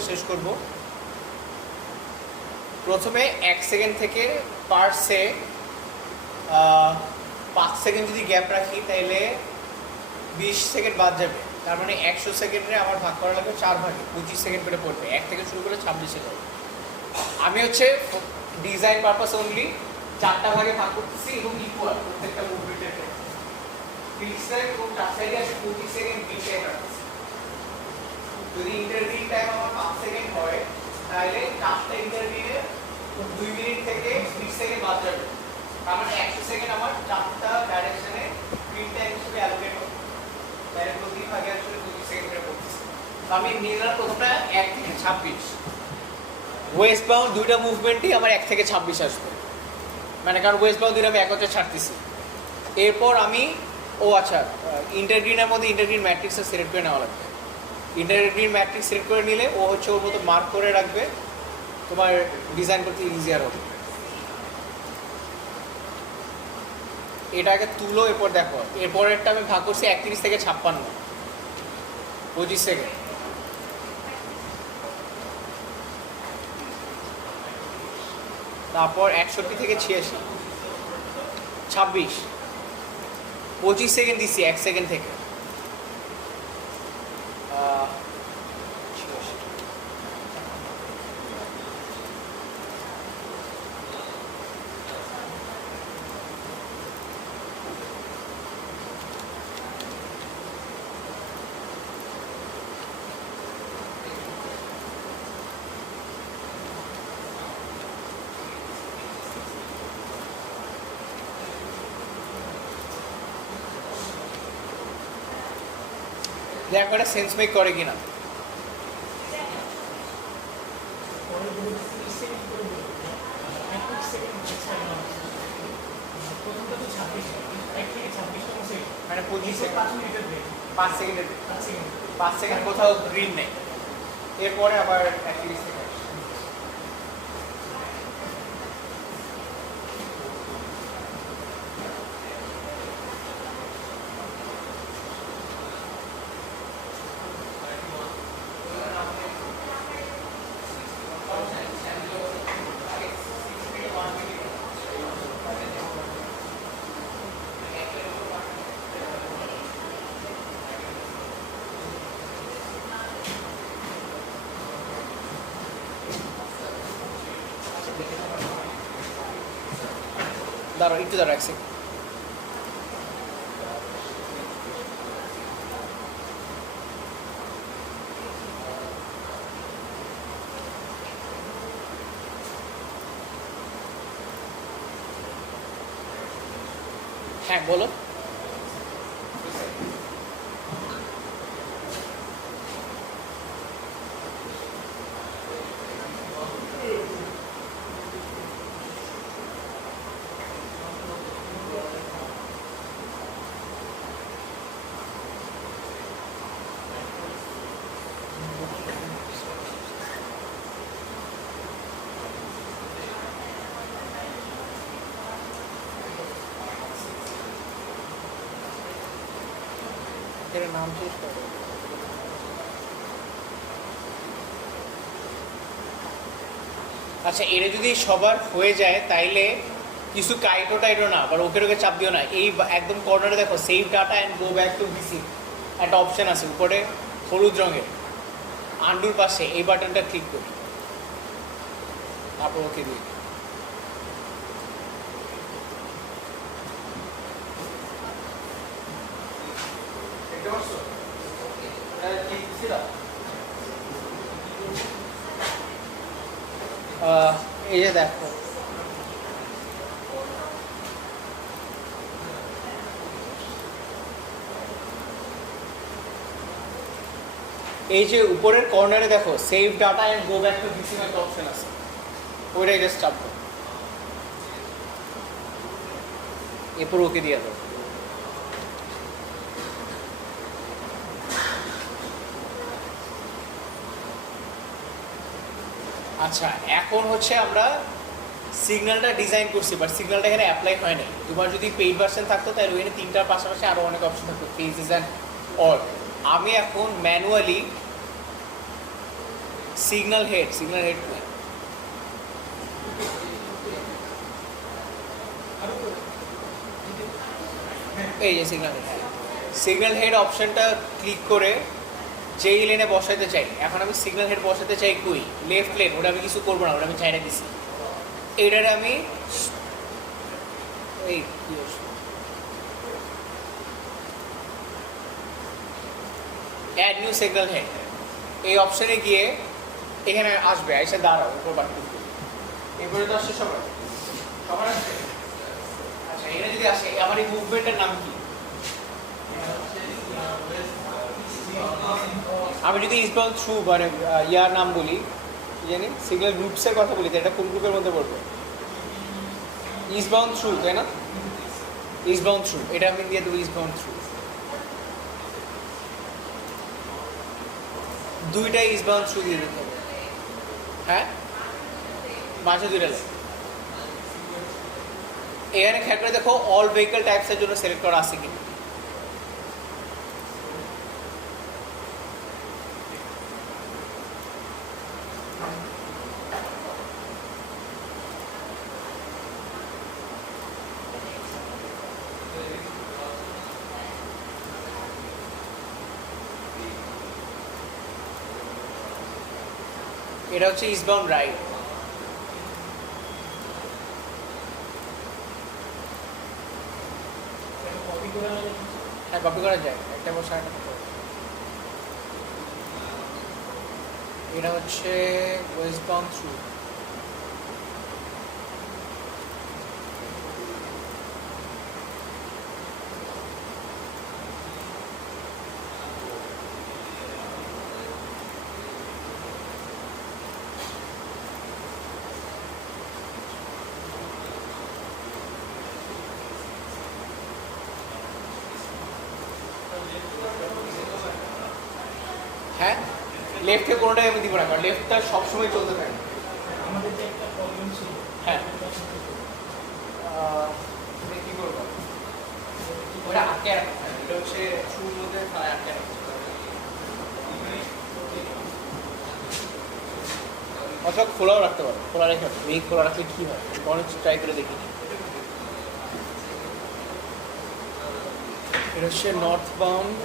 শেষ করব, প্রথমে 1 সেকেন্ড থেকে পার সে 5 সেকেন্ড যদি গ্যাপ রাখি তাহলে 20 সেকেন্ড বাদ যাবে। তার মানে 100 সেকেন্ডে আমার ভাগ করা লাগবে 4 ভাগে, 25 সেকেন্ড করে পড়বে। 1 থেকে শুরু করে 26 সেকেন্ড। আমি হচ্ছে ডিজাইন পারপাস অনলি 4টা ভাগে ভাগ করতেছি এবং ইকুয়াল প্রত্যেকটা মুভমেন্টের ক্ষেত্রে। 30 সেকেন্ড এবং 4 সাইডে আছে 25 সেকেন্ড বিট টাইম রাখতেছি। যদি ইন্টারভিউ টাইম আমার 5 সেকেন্ড হয় তাহলে 4টা ইন্টারভিউয়ে 2 মিনিট থেকে 20 সেকেন্ড বাদ যাবে। তার মানে 100 সেকেন্ড আমার 4টা ডাইরেকশনে বিট টাইম হিসেবে অ্যালোকেট হবে। তাহলে প্রতি ভাগে আসলে 25 সেকেন্ড করে পড়তেছি। আমি নিলাম প্রথমটা 1 থেকে 26। ওয়েস্ট বাউন্ড দুইটা মুভমেন্টই আমার 1 থেকে 26 আসবে, মানে কারণ ওয়েস্ট বাউন্ড দুইটা আমি একত্রে ছাড়তেছি। এরপর আমি আচ্ছা, ইন্টারগ্রিনের মধ্যে ইন্টারগ্রিন ম্যাট্রিক্সটা সিলেক্ট করে নেওয়া লাগবে। ইন্টারগ্রিন ম্যাট্রিক্স সিলেক্ট করে নিলে ও হচ্ছে ওর মতো মার্ক করে রাখবে, তোমার ডিজাইন করতে ইজিয়ার হবে। এটা আগে তুলো, এরপর দেখো এরপরেরটা আমি ভাগ করছি 31 থেকে 56, 25 সেকেন্ড। তারপর 61 থেকে 86, 26, 25 সেকেন্ড দিচ্ছি 1 সেকেন্ড থেকে। 86, দেখো এটা সেন্স মেক করে কিনা। মানে 25 সেকেন্ড, 5 সেকেন্ডের 5 সেকেন্ড কোথাও গ্রিন নেই। এরপরে আবার 31 সেকেন্ড। দাঁড়াও একটু দাঁড়াও এক সেকেন্ড। হ্যাঁ বলো। এর নাম চেঞ্জ করো। আচ্ছা এটা যদি সবার হয়ে যায় তাইলে কিছু কাইটো টাইটো না আবার ওকে ওকে চাপ দিও না, এই একদম কর্নারে দেখো save data and go back to VC একটা অপশান আছে উপরে হলুদ রঙের আন্ডুর পাশে, এই বাটনটা ক্লিক করি তারপর ওকে দিই। এই যে দেখো এই যে উপরের কর্নারে দেখো save data and go back to VC একটা অপশন আছে, ওইটাই জাস্ট চাপবো, এরপর ওকে দিয়ে দাও। আচ্ছা এখন হচ্ছে আমরা সিগন্যালটা ডিজাইন করছি বাট সিগন্যালটা এখানে অ্যাপ্লাই হয়নি। তোমার যদি পেইড ভার্সন থাকতো তাহলে ওখানে তিনটার পাশাপাশি আরও অনেক অপশন থাকতো, ফেজেস অ্যান্ড অল। আমি এখন ম্যানুয়ালি সিগন্যাল হেড এই যে সিগন্যাল হেড অপশনটা ক্লিক করে যেই লেনে বসাতে চাই, এখন আমি সিগন্যাল হেড বসাতে চাই কই লেফট লেন, ওটা আমি কিছু করবো না, ওটা আমি চাইনা দিছি। এইটারে আমি এই অ্যাড নিউ সিগন্যাল হেড এই অপশনে গিয়ে এখানে আসবে, এসে দাঁড়াও উপর বাটন, এরপরে তো আসছে সবার আসছে। আচ্ছা এটা যদি আসে আমার এই মুভমেন্টের নাম কি, আমি যদি ইস্টবাউন্ড থ্রু মানে ইয়ার নাম বলি জানি সিগন্যাল গ্রুপসের কথা বলি, এটা কোন গ্রুপের মধ্যে পড়বে? ইস্টবাউন্ড থ্রু, তাই না? ইস্টবাউন্ড থ্রু, এটা আমি দিয়ে দেবো ইস্টবাউন্ড থ্রু। দুইটাই ইস্টবাউন্ড থ্রু দিয়ে দিতে হবে। হ্যাঁ মাঝে দুইটা লাগে। এখানে খেয়াল করে দেখো অল ভেহিকল টাইপসের জন্য সিলেক্ট করা আছে কিনা। এটা হচ্ছে ইস্টবাউন্ড রাইট। হ্যাঁ কপি করা যায়, একটা বসে একটা কপি। এটা হচ্ছে ওয়েস্টবাউন্ড থ্রু। হ্যাঁ লেফটে কোনোটাই আমি দিব না, কারণ লেফটটা সবসময় চলতে থাকে। আমাদের যে একটা প্রবলেম ছিল, হ্যাঁ কী করবো ওটা আটকে রাখতে হবে, এটা হচ্ছে শুরুর মধ্যে আটকে রাখতে হবে, অথবা খোলাও রাখতে পারো, খোলা রেখে এই খোলা রাখলে কী হয় অনেক ট্রাই করে দেখিনি। এটা হচ্ছে নর্থ বাউন্ড।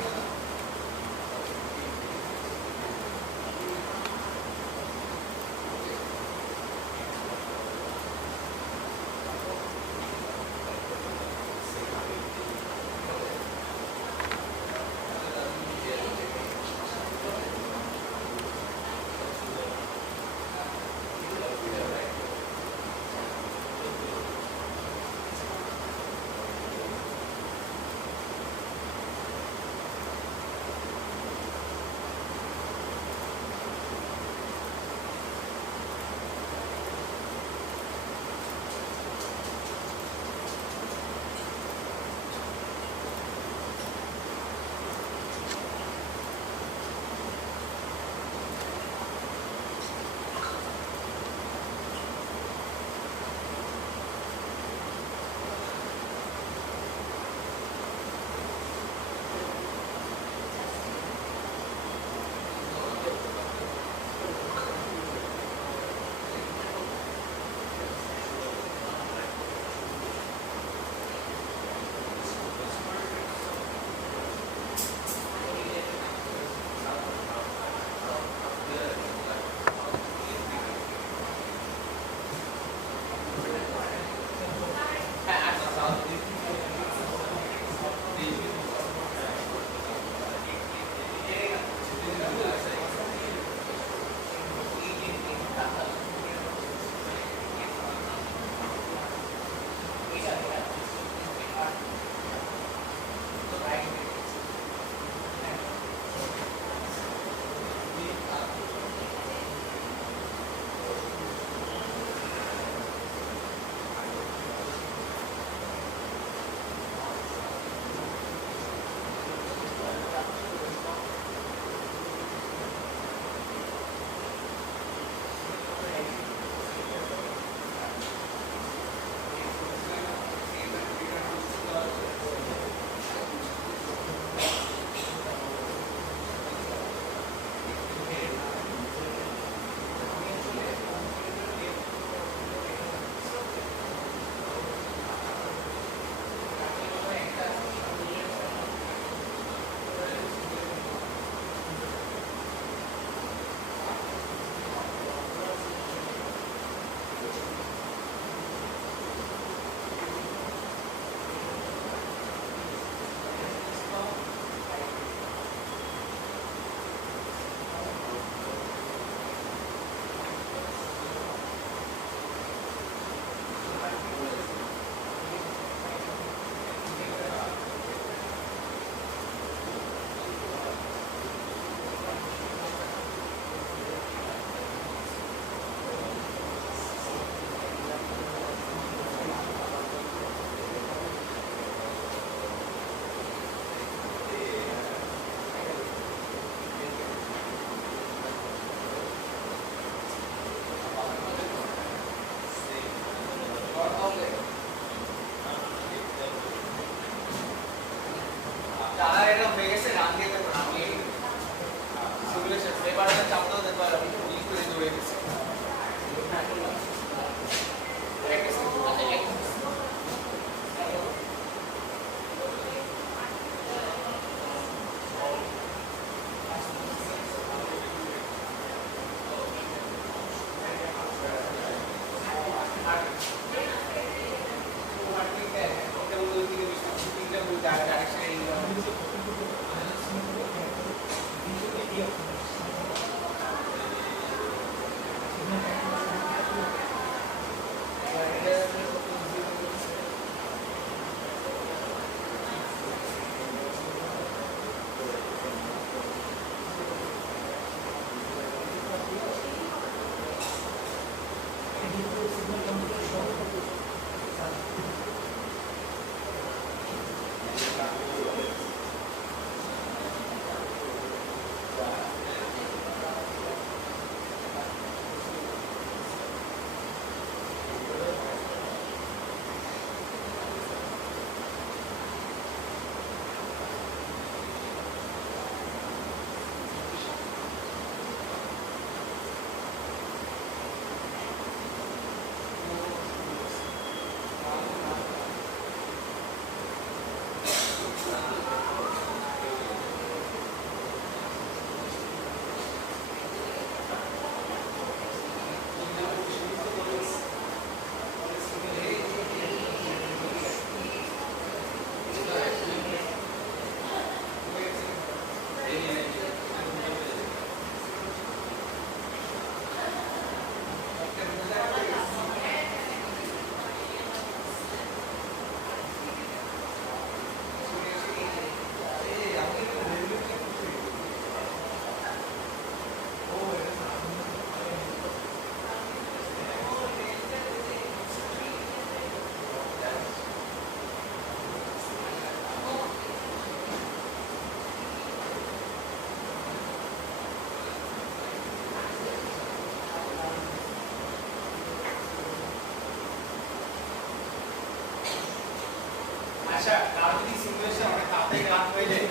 আচ্ছা তার যদি সিচুয়েশন অনেক তাড়াতাড়ি রাত হয়ে যায়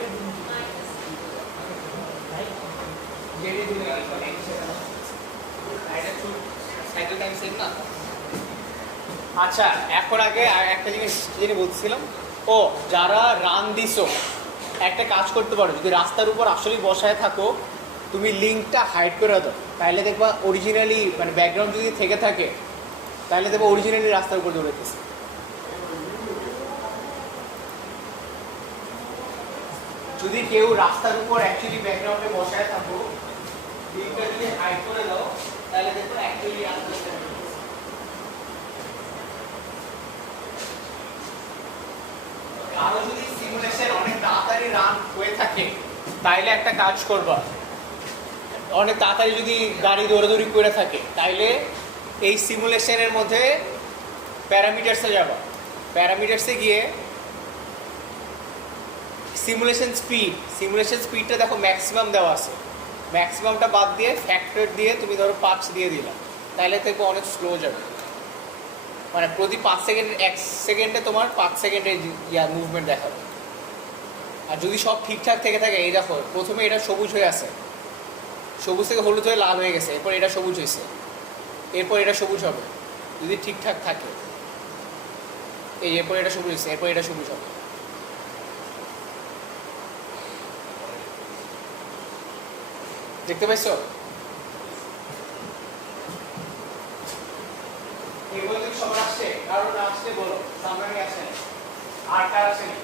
জেনে দিলে সাইকেল টাইম সেম না। আচ্ছা এখন আগে একটা জিনিস জেনে বলছিলাম, ও যারা রান দিছো একটা কাজ করতে পারো, যদি রাস্তার উপর আসলেই বসায় থাকো তুমি লিঙ্কটা হাইড করে দাও, তাহলে দেখবা অরিজিনালি মানে ব্যাকগ্রাউন্ড যদি থেকে থাকে তাহলে দেখবা অরিজিনালি রাস্তার উপর দৌড়াইতেছে। যদি কেউ রাস্তার উপর অ্যাকচুয়ালি ব্যাকগ্রাউন্ডে বসায় থাকো, লিঙ্কটা যদি হাইড করে দাও তাহলে দেখো অ্যাকচুয়ালি আস্তে আস্তে আরো যদি সিমুলেশন অনেক তাড়াতাড়ি রান হয়ে থাকে তাইলে একটা কাজ করবা, অনেক তাড়াতাড়ি যদি গাড়ি দৌড়াদৌড়ি করে থাকে তাইলে এই সিমুলেশনের মধ্যে প্যারামিটারসে যাবা, প্যারামিটারসে গিয়ে সিমুলেশন স্পিডটা দেখো ম্যাক্সিমাম দেওয়া আছে, ম্যাক্সিমামটা বাদ দিয়ে ফ্যাক্টর দিয়ে তুমি ধরো 5 দিয়ে দিলাম, তাহলে দেখবো অনেক স্লো যাবে, মানে প্রতি 5 সেকেন্ড 1 সেকেন্ডে তোমার 5 সেকেন্ডের মুভমেন্ট দেখাবে। আর যদি সব ঠিকঠাক থেকে থাকে, এই দেখো প্রথমে এটা সবুজ হয়ে আছে, সবুজ থেকে হলুদ হয়ে লাল হয়ে গেছে, এরপর এটা সবুজ হয়েছে, এরপর এটা সবুজ হবে যদি ঠিকঠাক থাকে, এই এরপর এটা সবুজ হয়েছে, এরপর এটা সবুজ হবে। দেখতে পাইছো? এগুলো থেকে সবার আসছে, কারণ না আসলে বলো, সামনে আসেনি আর কার আসেনি?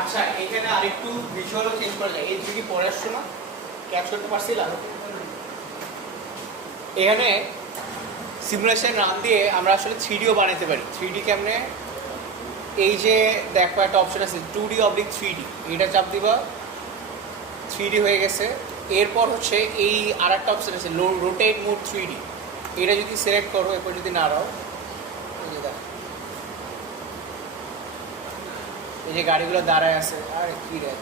আচ্ছা, এখানে আরেকটু ভিজুয়ালও চেঞ্জ করা যায়। এই তুমি কি পড়ে আসছো না, ক্যাচ করতে পারছিলাম? এখানে সিমুলেশন রান দিয়ে আমরা আসলে 3Dও বানাতে পারি। 3D কেমনে? এই যে দেখো একটা অপশন আছে 2D/3D, এটা চাপ দিবা, 3D হয়ে গেছে। এরপর হচ্ছে এই আর একটা অপশন আছে রোটেট মোড 3D, এটা যদি সিলেক্ট করো, এরপর যদি নাড়াও, এই যে দেখো এই যে গাড়িগুলো দাঁড়ায় আছে, আর কি রে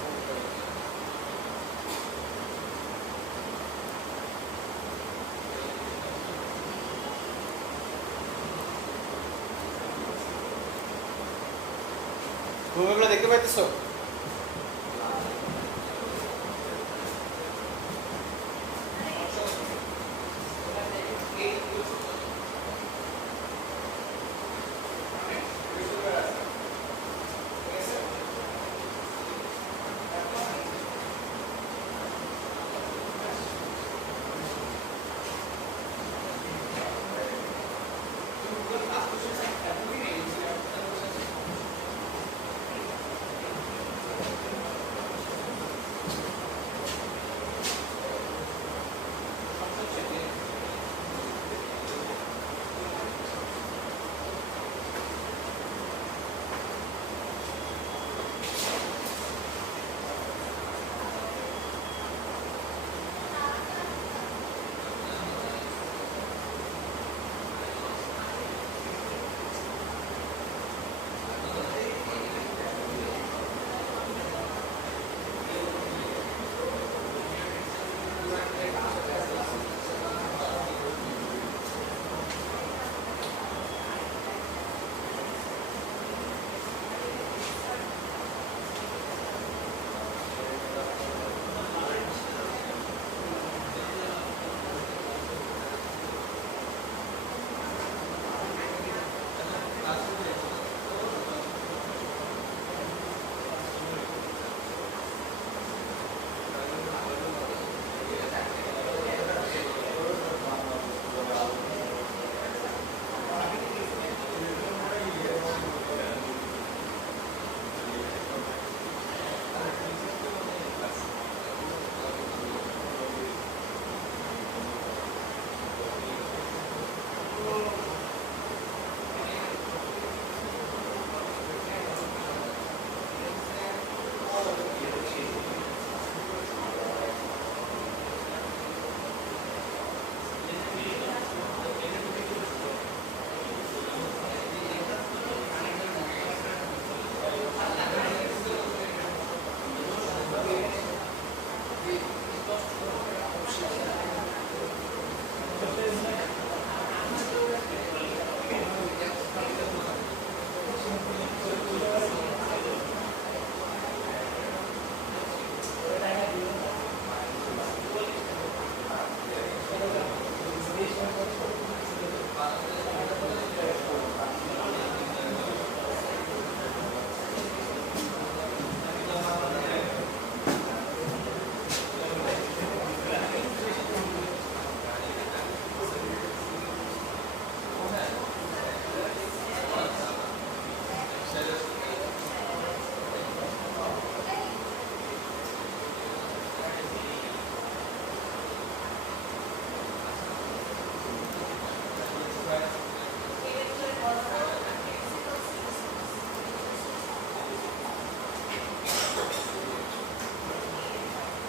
তুমি দেখতে পাইতেছো?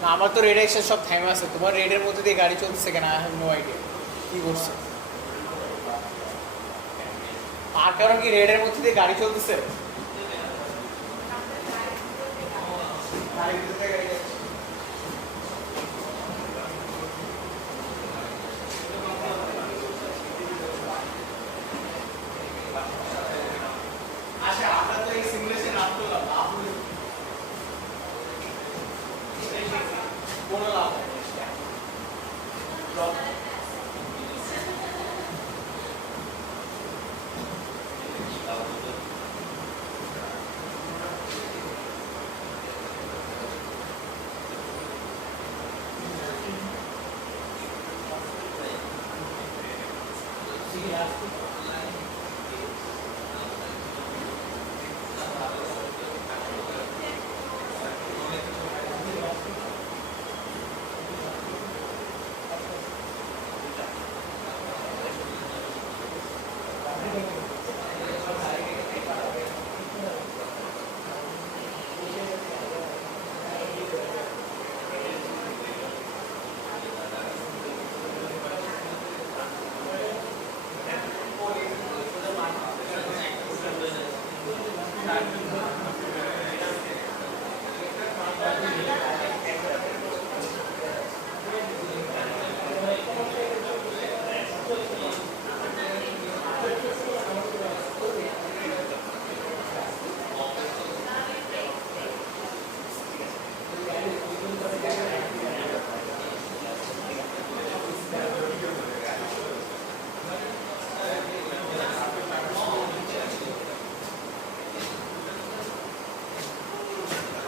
না আমার তো রেড এক্সের সব টাইম আছে, তোমার রেডের মধ্যে দিয়ে গাড়ি চলতেছে কেন? আই হ্যাভ নো আইডিয়া কী করছে। আর কারণ কি রেডের মধ্যে দিয়ে গাড়ি চলতেছে? আচ্ছা আমরা তো এই সিমুলেশন লাভ করলাম, লাভ হলো কোনো লাভ নেই।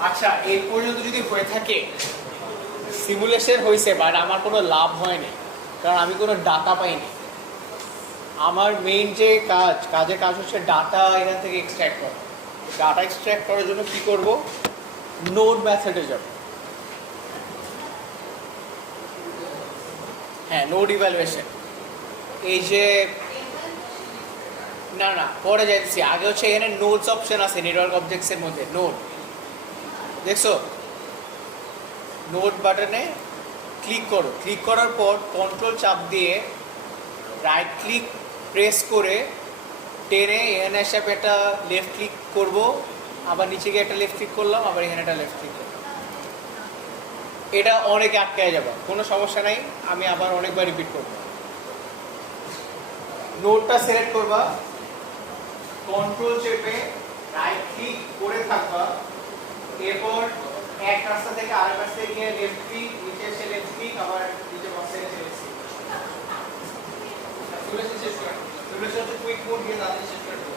আচ্ছা এই পর্যন্ত যদি হয়ে থাকে সিমুলেশন হয়েছে, বাট আমার কোনো লাভ হয়নি কারণ আমি কোনো ডাটা পাইনি। আমার মেইন যে কাজের কাজ হচ্ছে ডাটা এখান থেকে এক্সট্র্যাক্ট করা। ডাটা এক্সট্র্যাক্ট করার জন্য কি করব, নোড মেথডে যাব। হ্যাঁ নোড ইভ্যালুয়েশন, এই যে না না পরে যাচ্ছি, আগে হচ্ছে এখানে নোডস অপশন আছে নেটওয়ার্ক অবজেক্টসের মধ্যে। নোড দেখছো, নোট বাটনে ক্লিক করো, ক্লিক করার পর কন্ট্রোল চাপ দিয়ে রাইট ক্লিক প্রেস করে টেনে এখানে এসে একটা লেফট ক্লিক করব, আবার নিচে গিয়ে একটা লেফট ক্লিক করলাম, আবার এখানে একটা লেফট ক্লিক করলাম। এটা অনেকে আটকায় যাবে, কোনো সমস্যা নাই, আমি আবার অনেকবার রিপিট করব। নোটটা সিলেক্ট করবা, কন্ট্রোল চেপে রাইট ক্লিক করে থাকবা, এরপর এক রাস্তা থেকে আরেক রাস্তায় গিয়ে লেফট ক্লিক, নিচে এসে লেফট ক্লিক, আবার নিচে বক্সে এসে লেফট ক্লিক। সিমুলেশন শেষ করে সিমুলেশন হচ্ছে কুইক মোড দিয়ে তাড়াতাড়ি শেষ করে দেবো।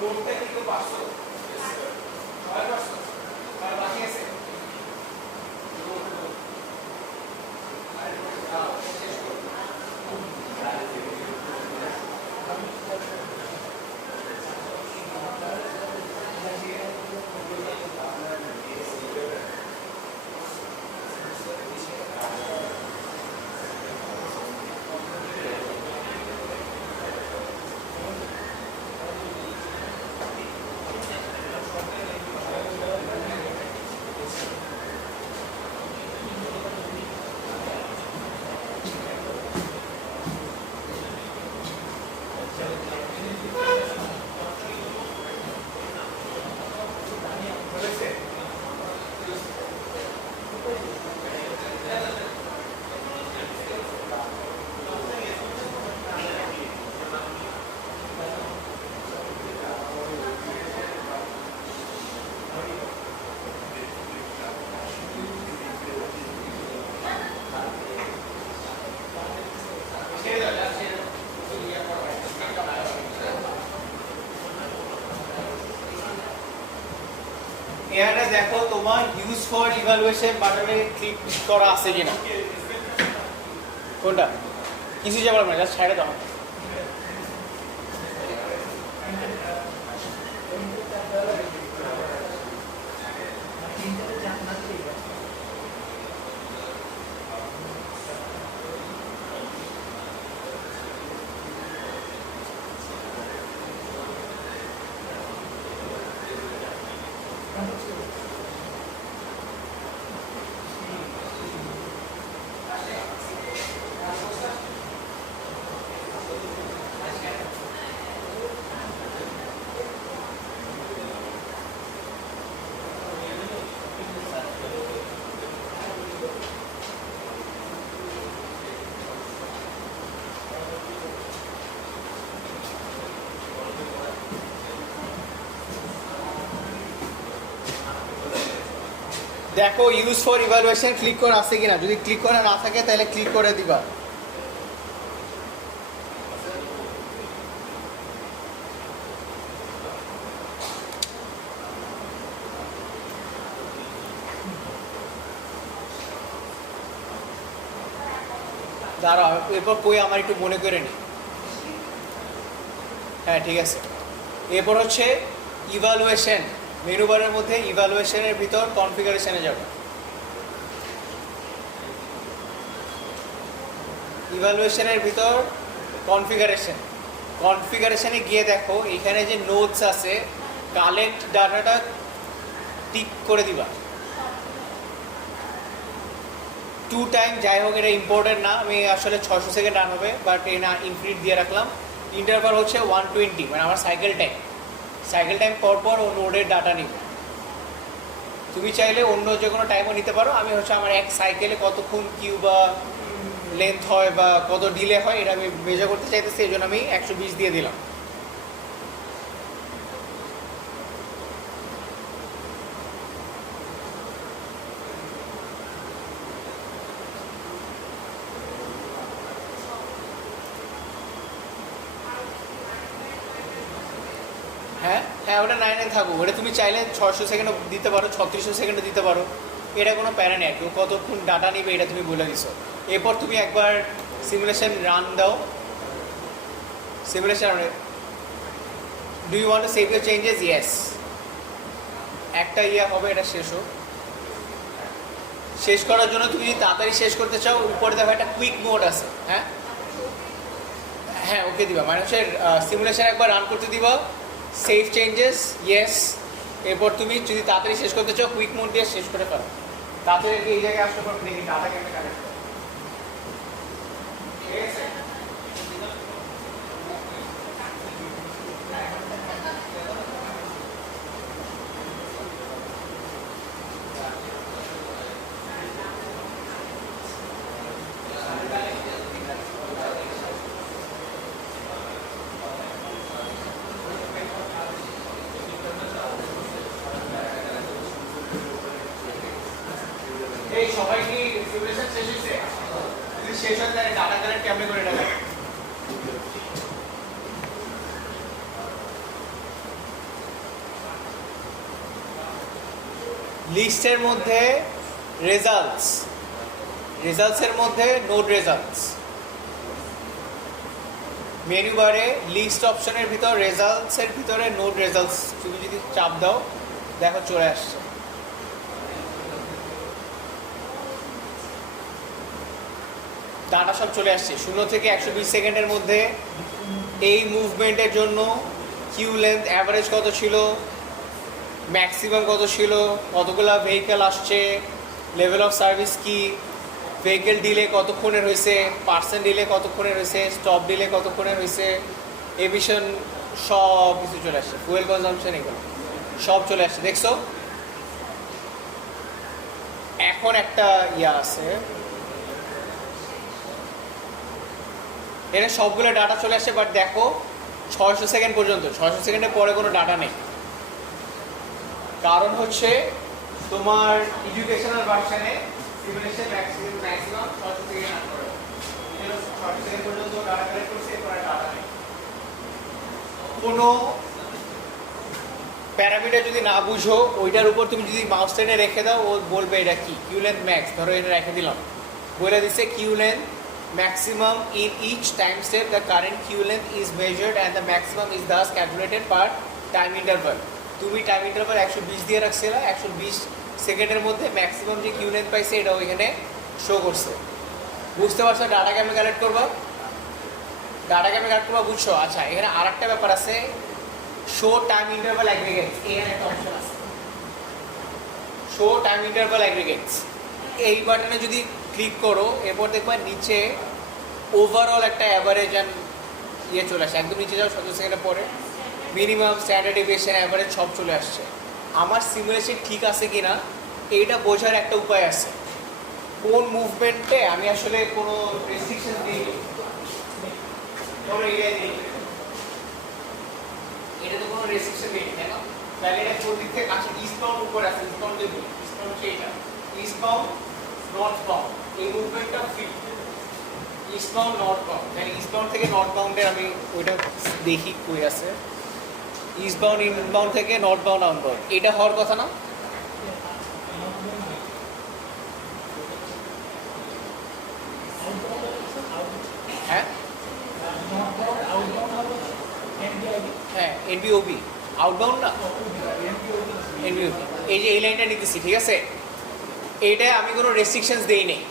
নোটটা কি কেউ পারছো? সবাই পারছো? আর বাকি আছে? এখানে দেখো তোমার ইউজ ফর ইভালুয়েশন বাটনে ক্লিক করা আছে কিনা। কোনটা কিছু যাবার না, জাস্ট ছেড়ে দাও। দেখো ইউজ ফর ইভালুয়েশন ক্লিক করা আছে কিনা, যদি ক্লিক করা না থাকে তাহলে ক্লিক করে দিবা। দাঁড়াও এরপর কই আমার একটু মনে করে নি। হ্যাঁ ঠিক আছে, এরপর হচ্ছে ইভালুয়েশন। মেনু বারের মধ্যে ইভালুয়েশনের ভিতর কনফিগারেশনে যাবে। ইভালুয়েশনের ভিতর কনফিগারেশনে গিয়ে দেখো এখানে যে নোটস আছে, কালেক্ট ডাটাটা টিক করে দিবা। 2 টাইম, যাই হোক এটা ইম্পর্টেন্ট না, আমি আসলে 600 সেকেন্ড রান হবে, বাট এই না ইনফিনিট দিয়ে রাখলাম। ইন্টারভাল হচ্ছে 120, মানে আমার সাইকেল টাইম পর ও নোডের ডাটা নিবে। তুমি চাইলে অন্য যে কোনো টাইমও নিতে পারো। আমি হচ্ছে আমার এক সাইকেলে কতক্ষণ কিউ বা লেন্থ হয় বা কত ডিলে হয় এটা আমি মেজার করতে চাইতেছি, এই জন্য আমি 120 দিয়ে দিলাম। হ্যাঁ হ্যাঁ, ওটা 9 থাকুক। ওটা তুমি চাইলে 600 সেকেন্ডও দিতে পারো, 3600 সেকেন্ডও দিতে পারো, এটা কোনো প্যারা নেই। কেউ কতক্ষণ ডাটা নিবে এটা তুমি বলে দিছো। এরপর তুমি একবার সিমুলেশন রান দাও। Simulation, do you want to save your changes? Yes. একটা হবে, এটা শেষ হোক। শেষ করার জন্য তুমি যদি তাড়াতাড়ি শেষ করতে চাও, উপরে দেখো একটা কুইক মোড আছে। হ্যাঁ হ্যাঁ, ওকে দিবা, মানে হচ্ছে সিমুলেশন একবার রান করতে দিবা, সেভ চেঞ্জেস ইয়েস। এরপর তুমি যদি তাড়াতাড়ি শেষ করতে চাও কুইক মোড দিয়ে শেষ করে পারো। তাড়াতাড়ি এই জায়গায় আসতে পারো, দেখি ডাটা কেমন কানেক্ট করে। ঠিক আছে, এই সবাই কি সিমুলেশন শেষ হয়েছে? যদি শেষ হয় তাহলে ডাটা কানেক্ট কেমনে করে এটা? লিস্টের মধ্যে রেজাল্টসের মধ্যে নোড রেজাল্টস। মেনু বারে লিস্ট অপশনের ভিতর রেজাল্টসের ভিতরে নোড রেজাল্টস তুমি যদি চাপ দাও দেখো চলে আসছে। ডাটা সব চলে আসছে 0 থেকে 120 সেকেন্ডের মধ্যে। এই মুভমেন্টের জন্য কিউ লেন্থ অ্যাভারেজ কত ছিল, ম্যাক্সিমাম কত ছিল, কতগুলো ভেহিকেল আসছে, লেভেল অফ সার্ভিস কি, ভেহিকেল ডিলে কতক্ষণের হয়েছে, পার্সেন্ট ডিলে কতক্ষণের হয়েছে, স্টপ ডিলে কতক্ষণের হয়েছে, এমিশন সব কিছু চলে আসছে, ফুয়েল কনজাম্পশন এগুলো সব চলে আসছে। দেখছো এখন একটা আছে, এখানে সবগুলো ডাটা চলে আসছে, বাট দেখো 600 সেকেন্ড পর্যন্ত, 600 সেকেন্ডের পরে কোনো ডাটা নেই। কারণ হচ্ছে তোমার এডুকেশনাল ভার্সনে সিমুলেশন ম্যাক্সিমাম 600 সেকেন্ড রান করে, 600 সেকেন্ড পর্যন্ত ডাটা কালেক্ট করছে, এরপরে ডাটা নেই। কোনো প্যারামিটার যদি না বুঝো ওইটার উপর তুমি যদি মাউস টেনে রেখে দাও ও বলবে এটা কি কিউ লেন্থ ম্যাক্স, ধরো এটা রেখে দিলাম, বলে দিচ্ছে queue length maximum in each time step the current queue length is measured and the maximum is thus calculated per time interval. তুমি টাইম ইন্টারভাল 120 দিয়ে রাখছিলা, 120 সেকেন্ডের মধ্যে ম্যাক্সিমাম যে কিউ লেন্থ পাইছে এটাও এখানে শো করছে। বুঝতে পারছো ডাটা কেমন কালেক্ট করবা? ডাটা কেমন কালেক্ট করবা বুঝছো? আচ্ছা, এখানে আর একটা ব্যাপার আছে, শো টাইম ইন্টারভাল অ্যাগ্রিগেটস, এখানে একটা অপশন আছে শো টাইম ইন্টারভাল অ্যাগ্রিগেটস। এই বাটনে যদি ক্লিক করো এরপর দেখবা নিচে ওভারঅল একটা অ্যাভারেজ অ্যান্ড ইয়ে চলে আসে, একদম নিচে যাও 70 সেকেন্ডের পরে মিনিমাম স্ট্যান্ডার্ড ডেভিয়েশন অ্যাভারেজ সব চলে আসছে। আমার সিমুলেশন ঠিক আছে কি না এইটা বোঝার একটা উপায় আছে, কোন মুভমেন্টে আমি আসলে কোনো রেস্ট্রিকশন দিইনি। ধরো এটা তো কোনো রেস্ট্রিকশন দিইনি, তাই না? তাহলে এটা কোন দিক থেকে কাছে ইস্টবাউন্ড উপরে আছে, ইস্টবাউন্ড দেখুন, ইস্টবাউন্ড হচ্ছে এটা, ইস্টবাউন্ড নর্থ বাউন্ড, এই মুভমেন্টটা ফ্রি, ইস্টবাউন্ড নর্থ বাউন্ড। তাহলে ইস্টবাউন্ড থেকে নর্থ বাউন্ডে আমি ওইটা দেখি কই আছে, ইস্টবাউন্ড ইনবাউন্ড থেকে নর্থ বাউন্ড আউটবাউন্ড, এটা হওয়ার কথা না? হ্যাঁ হ্যাঁ, এনবিওবি আউটবাউন্ড না, এনবিওবি। এই যে এই লাইনটা নিতেছি, ঠিক আছে, এইটা আমি কোনো রেস্ট্রিকশনস দেই নেই।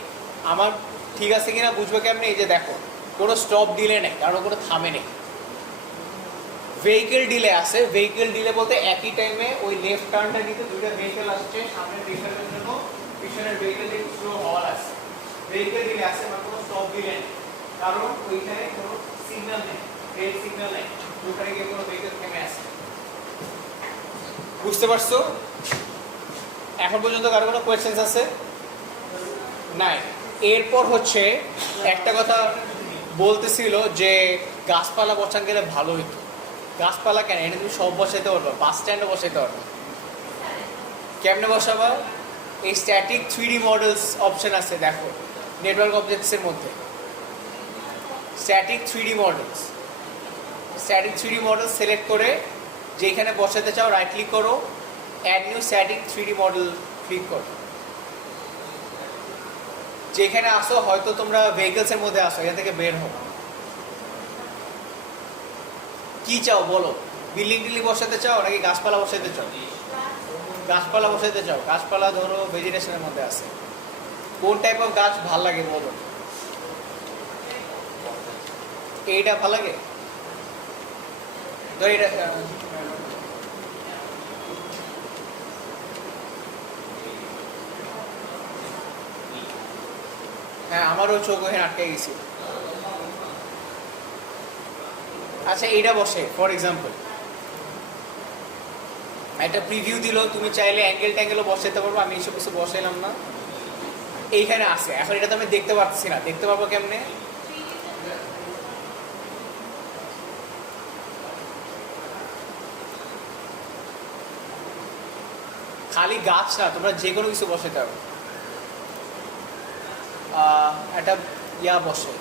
আমার ঠিক আছে কিনা বুঝবো কেমনে? এই যে দেখো কোনো স্টপ ডিলে নেই, কারণ কোনো থামে নেই। ভেহিকেল ডিলে আছে, ভেহিকেল ডিলে বলতে একই টাইমে ওই লেফট টার্নটা নিতে দুইটা ভেহিকেল আসছে, সামনের ভেহিকেলের জন্য পিছনের ভেহিকেল একটু স্লো হওয়ার আছে, ভেহিকেল ডিলে আছে, বা কোনো স্টপ ডিলে নেই, কারণ ওইখানে কোনো সিগন্যাল নেই, রেড সিগন্যাল নেই, ওখানে গিয়ে কোনো ভেহিকেল থেমে আছে। বুঝতে পারছো? এখন পর্যন্ত কারো কোনো কোয়েশ্চেন্স আছে? নাই। এরপর হচ্ছে একটা কথা বলতেছিল যে গাছপালা বসান গেলে ভালো হইতো। গাছপালা কেন? এটা তুমি সব বসাইতে পারবা, বাস স্ট্যান্ডও বসাইতে পারবা। কেমনে বসাবা? এই স্ট্যাটিক 3D মডেলস অপশন আছে, দেখো নেটওয়ার্ক অবজেক্টসের মধ্যে static 3D models, static 3D model select করে যেখানে বসাতে চাও রাইট ক্লিক করো, add new static 3D model click করো। যেখানে আসো হয়তো তোমরা ভেহিকলসের মধ্যে আসো, এখান থেকে বের হও। কি চাও বলো? বিল্ডিং টিল্ডিং বসাতে চাও নাকি গাছপালা বসাতে চাও? গাছপালা বসাতে চাও। গাছপালা ধরো ভেজিটেশনের মধ্যে আছে, কোন টাইপ অফ গাছ ভাল লাগে বলো? এইটা ভাল লাগে, ধর এটা হ্যাঁ, আমারও চোখ ওখানে আটকে গেছি। আচ্ছা, এইটা বসে ফর এক্সাম্পল একটা প্রিভিউ দিল, তুমি চাইলে অ্যাঙ্গেল ট্যাঙ্গেলও বসাইতে পারবো, আমি এইসব কিছু বসাইলাম না, এইখানে আছে। এখন এটা তো আমি দেখতে পাচ্ছি না, দেখতে পারবো কেমনে? খালি গাছ না, তোমরা যে কোনো কিছু বসাইতে পারো। একটা ইয়া বসে,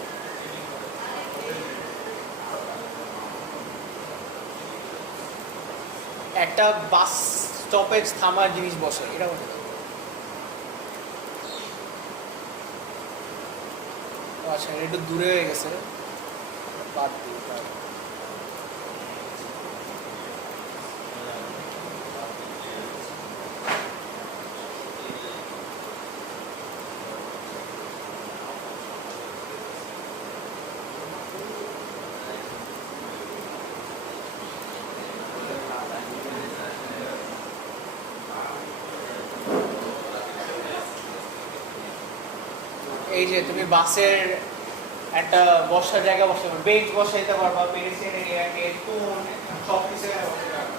একটা বাস স্টপেজ থামার জিনিস বসে, এটা বসে। আচ্ছা, এটা একটু দূরে হয়ে গেছে, বাদ দিই। এই যে তুমি বাসের একটা বসার জায়গা বসাতে পারো, বেঞ্চ বসাইতে পারবা, পেডিস্ট্রিয়ান এরিয়া, কোন সব কিছু বসাতে পারবা।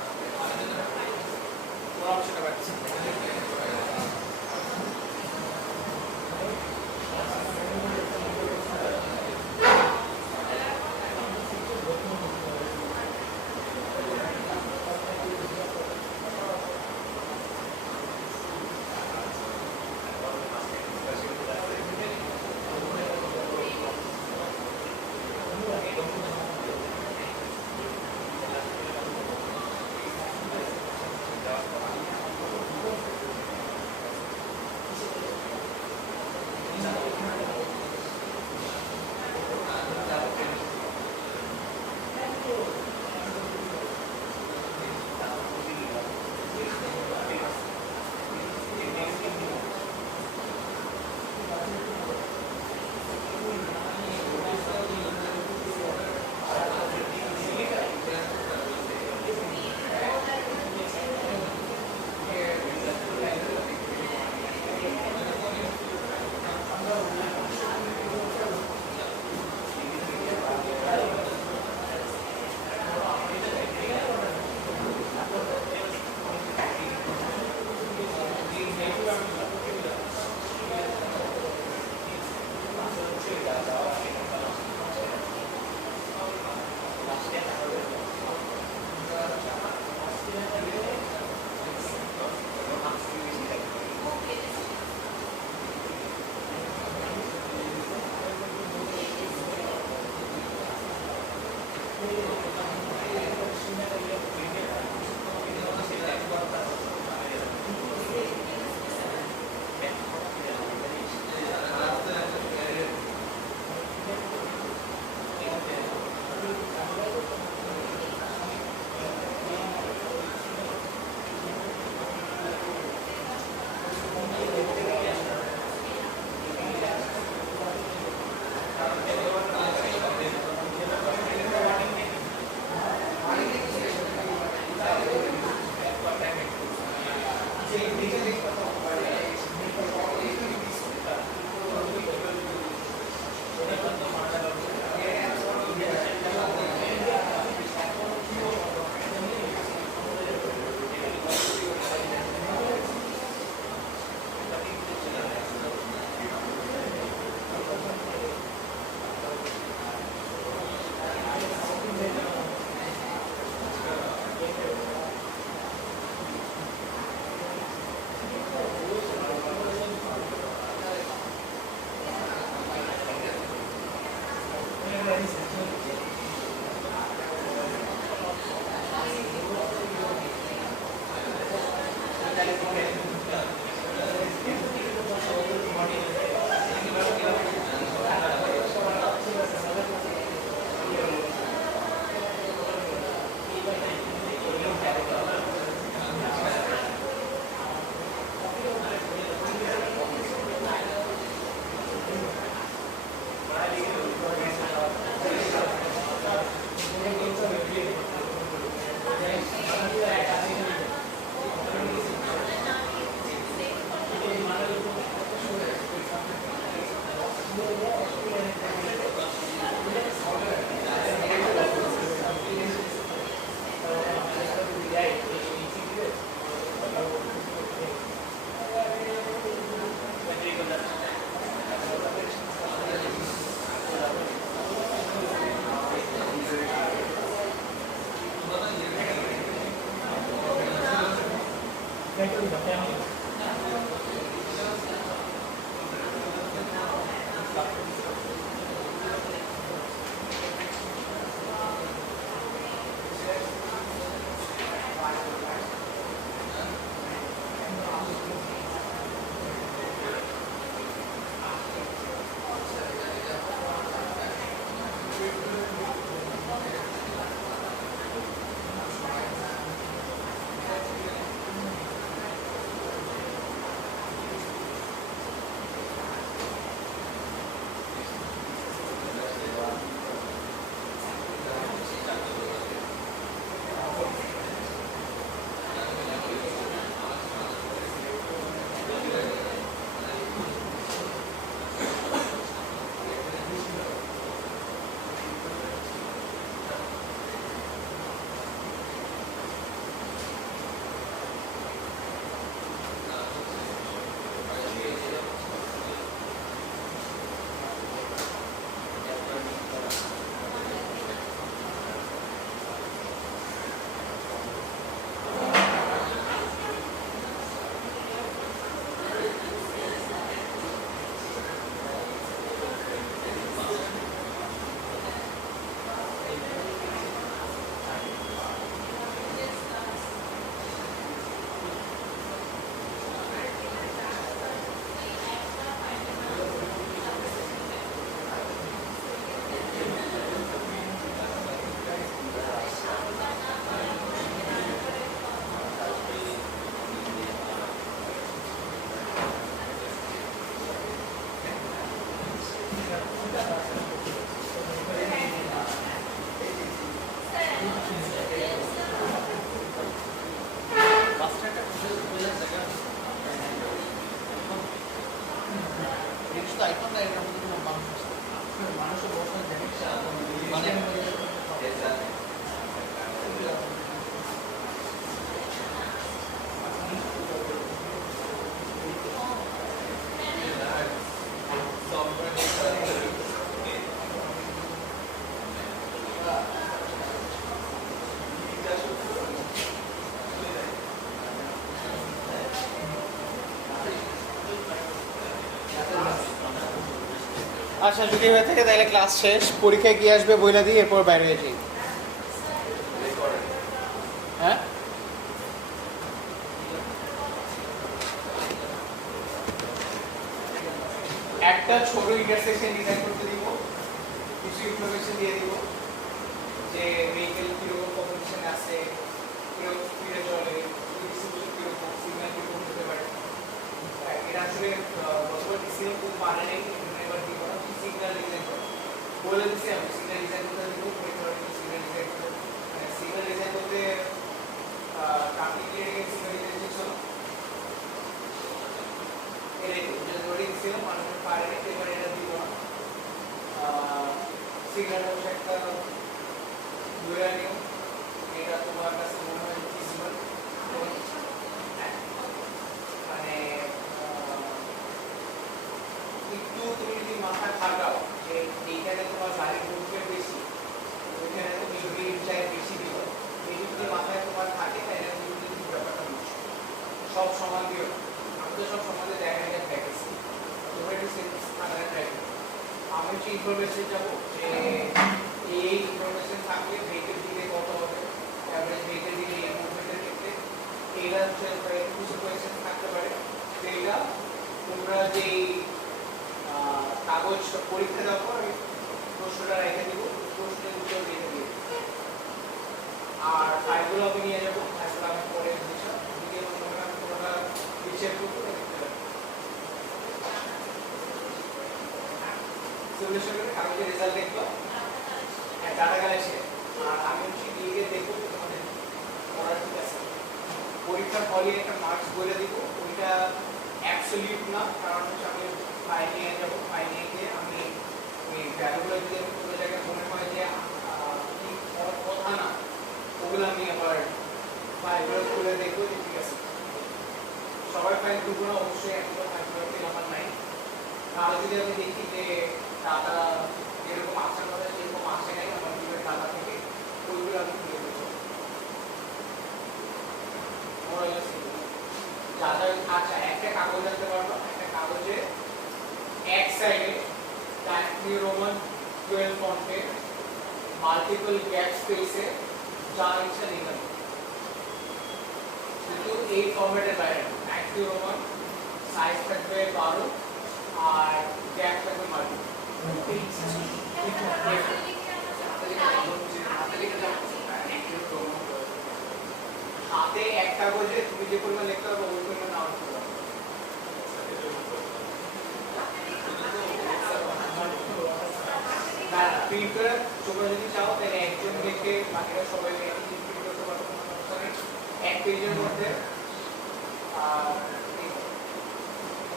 ফ্যাক্টরি বা ফ্যামিলি। আচ্ছা যদি হয়ে থাকে তাহলে ক্লাস শেষ, পরীক্ষায় কি আসবে বইলা দিয়ে এরপর বাইরে হয়ে যাই। হ্যাঁ একটা ছোট ইন্টারসেকশন ডিজাইন করতে দিব, কিছু ইনফরমেশন দিয়ে দিব যে ভেহিকেল কিরকম কম্পিটিশন আছে, কিরকম স্পিডে চলে, ডিস্ট্রিবিউশন কিরকম, সিগন্যাল কিরকম হতে পারে। এটা আসলে গতবার ডিসিশন খুব মানে নেই, এবার দিব না সিগন্যাল ডিজাইন বলে দিচ্ছি আমি সিগন্যাল ডিজাইন করতে দিব, সিগন্যাল ডিজাইন সিগন্যাল ডিজাইন করতে ট্রাফিক লিমিটের সিগন্যাল ডিজাইন ছিল এর ধরে দিছিল মানুষের পারে একেবারে এটা দিব না। সিগন্যাল হচ্ছে একটা দুইটা নিয়ম, এটা তোমার কাছে মনে হয় ফিজিবল, মানে একটু তুমি যদি মাথা খাটাও যে এইখানে তোমার গাড়ির মুভমেন্ট বেশি, ওইখানে তো মিডিল চাই বেশি দিব, এই যদি মাথায় তোমার থাকে তাহলে তুমি কিন্তু ব্যাপারটা বুঝছো সব সমান দিও না। আমি তো সব সমাজে দেখা যায় প্র্যাকটিস তোমরা একটু সেন্স থাকার ট্রাই করো। আমি হচ্ছে ইনফরমেশন যাবো যে এই ইনফরমেশন থাকলে ভেহিকেল দিকে কত হবে, অ্যাভারেজ ভেহিকেল দিকে এই মুভমেন্টের ক্ষেত্রে এইটা হচ্ছে কিছু কোয়েশ্চেন থাকতে পারে, সেইটা তোমরা যেই কাগজ পরীক্ষা দেওয়ার পর প্রশ্নটা রেখে দিব, প্রশ্নের উত্তর রেখে দিব। আর ফাইলগুলো আমি নিয়ে যাবো, ফাইলগুলো আমি পরে বুঝলাম দিকে কোনোটা পিছিয়ে করবো সিমুলেশন করে কাগজের রেজাল্ট দেখবো, ডাটা কালেকশন। আর আমি হচ্ছে দিয়ে দেখবো তোমাদের পড়া ঠিক আছে। পরীক্ষার ফলে একটা মার্কস বলে দিব, ওইটা অ্যাবসলিউট না, কারণ হচ্ছে আমি ফাইল নিয়ে যাবো, ফাইল নিয়ে গিয়ে আমি ওই ভ্যালুগুলো যদি আমি কোনো জায়গায় মনে হয় যে কথা না, ওগুলো আমি আবার ফাইলগুলো খুলে দেখবো যে ঠিক আছে। সবার ফাইল দুগুলো অবশ্যই একগুলো ফাইলগুলোতে আমার নাই, তাহলে যদি আমি দেখি যে টাকা যেরকম আসার কথা সেরকম আসে নাই আমার জীবের টাকা থেকে, ওইগুলো আমি খুলে দেবো। যাদের আচ্ছা একটা কাগজ আনতে পারবো, একটা কাগজে এক সাইডে টাইম নিউ রোমান 12 ফন্টে মাল্টিপল গ্যাপ স্পেসে যা ইচ্ছা লিখতে হবে, কিন্তু এই ফরম্যাটের বাইরে টাইম নিউ রোমান সাইজ থাকবে 12 আর গ্যাপ থাকবে মাল্টিপল। হাতে এক কাগজে তুমি যে পরিমাণ লিখতে পারবে ওই পরিমাণ নাও লিখতে পারবে। না না প্রিন্ট করে তোমরা যদি চাও তাহলে একজন লিখে বাকিরা সবাই প্রিন্ট করতে পারবে, এক পেজের মধ্যে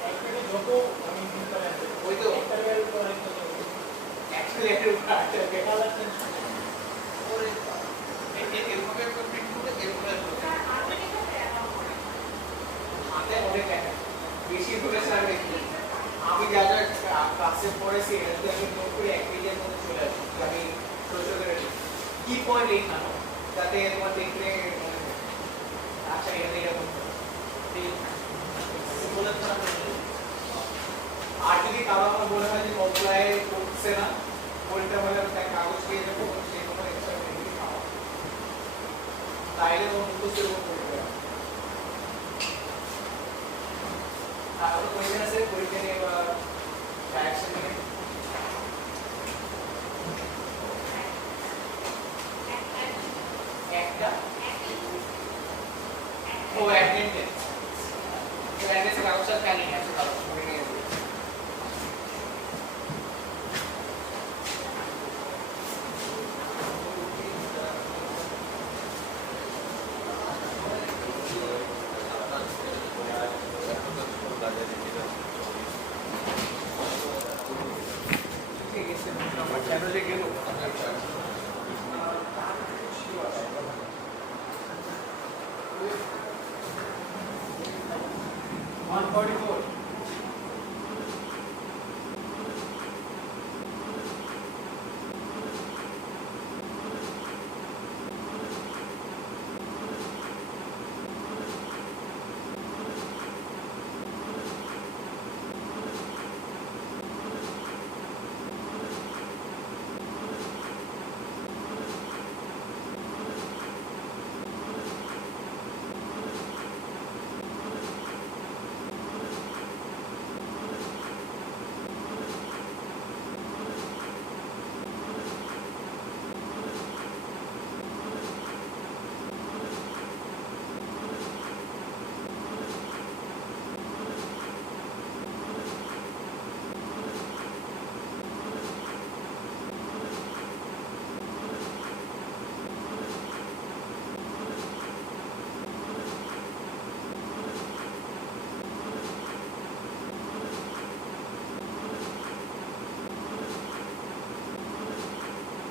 এক পেজে যত আমি দিতে পারি ওই তো একটা লেয়ারের উপর আরেকটা একটা লেয়ারের উপর আরেকটা লেয়ার। কালার চেঞ্জ করে এরকম প্রিন্ট করে এরকম হাতে অনেক দেখা বেশি ইনফরমেশন আমি দেখি। আমি যা যা ক্লাসে পড়েছি এটাতে আমি নোট করে এক পেজের মধ্যে চলে আসি যে আমি ছোট ছোট করে কি পয়েন্ট লিখানো যাতে তোমার দেখলে মনে থাকে। আচ্ছা এটা এরকম আর যদি কারো আমার মনে হয় যে অপ্লাই করছে না ওইটা হলে আমি তার কাগজ পেয়ে যাবো সেই কোনো এক্সট্রা বেনিফিট পাওয়া তাইলে ও মুখস্থের উপর করতে পারে। তাহলে কোয়েশ্চেন আছে পরীক্ষা নিয়ে বা ডাইরেকশন নিয়ে একটা ও অ্যাটেন্ডেন্স অ্যাটেন্ডেন্সের কাগজটা কেন আছে কাগজ করে নিয়ে যাবে। ঠিক আছে আমার চ্যানেলে গেল 144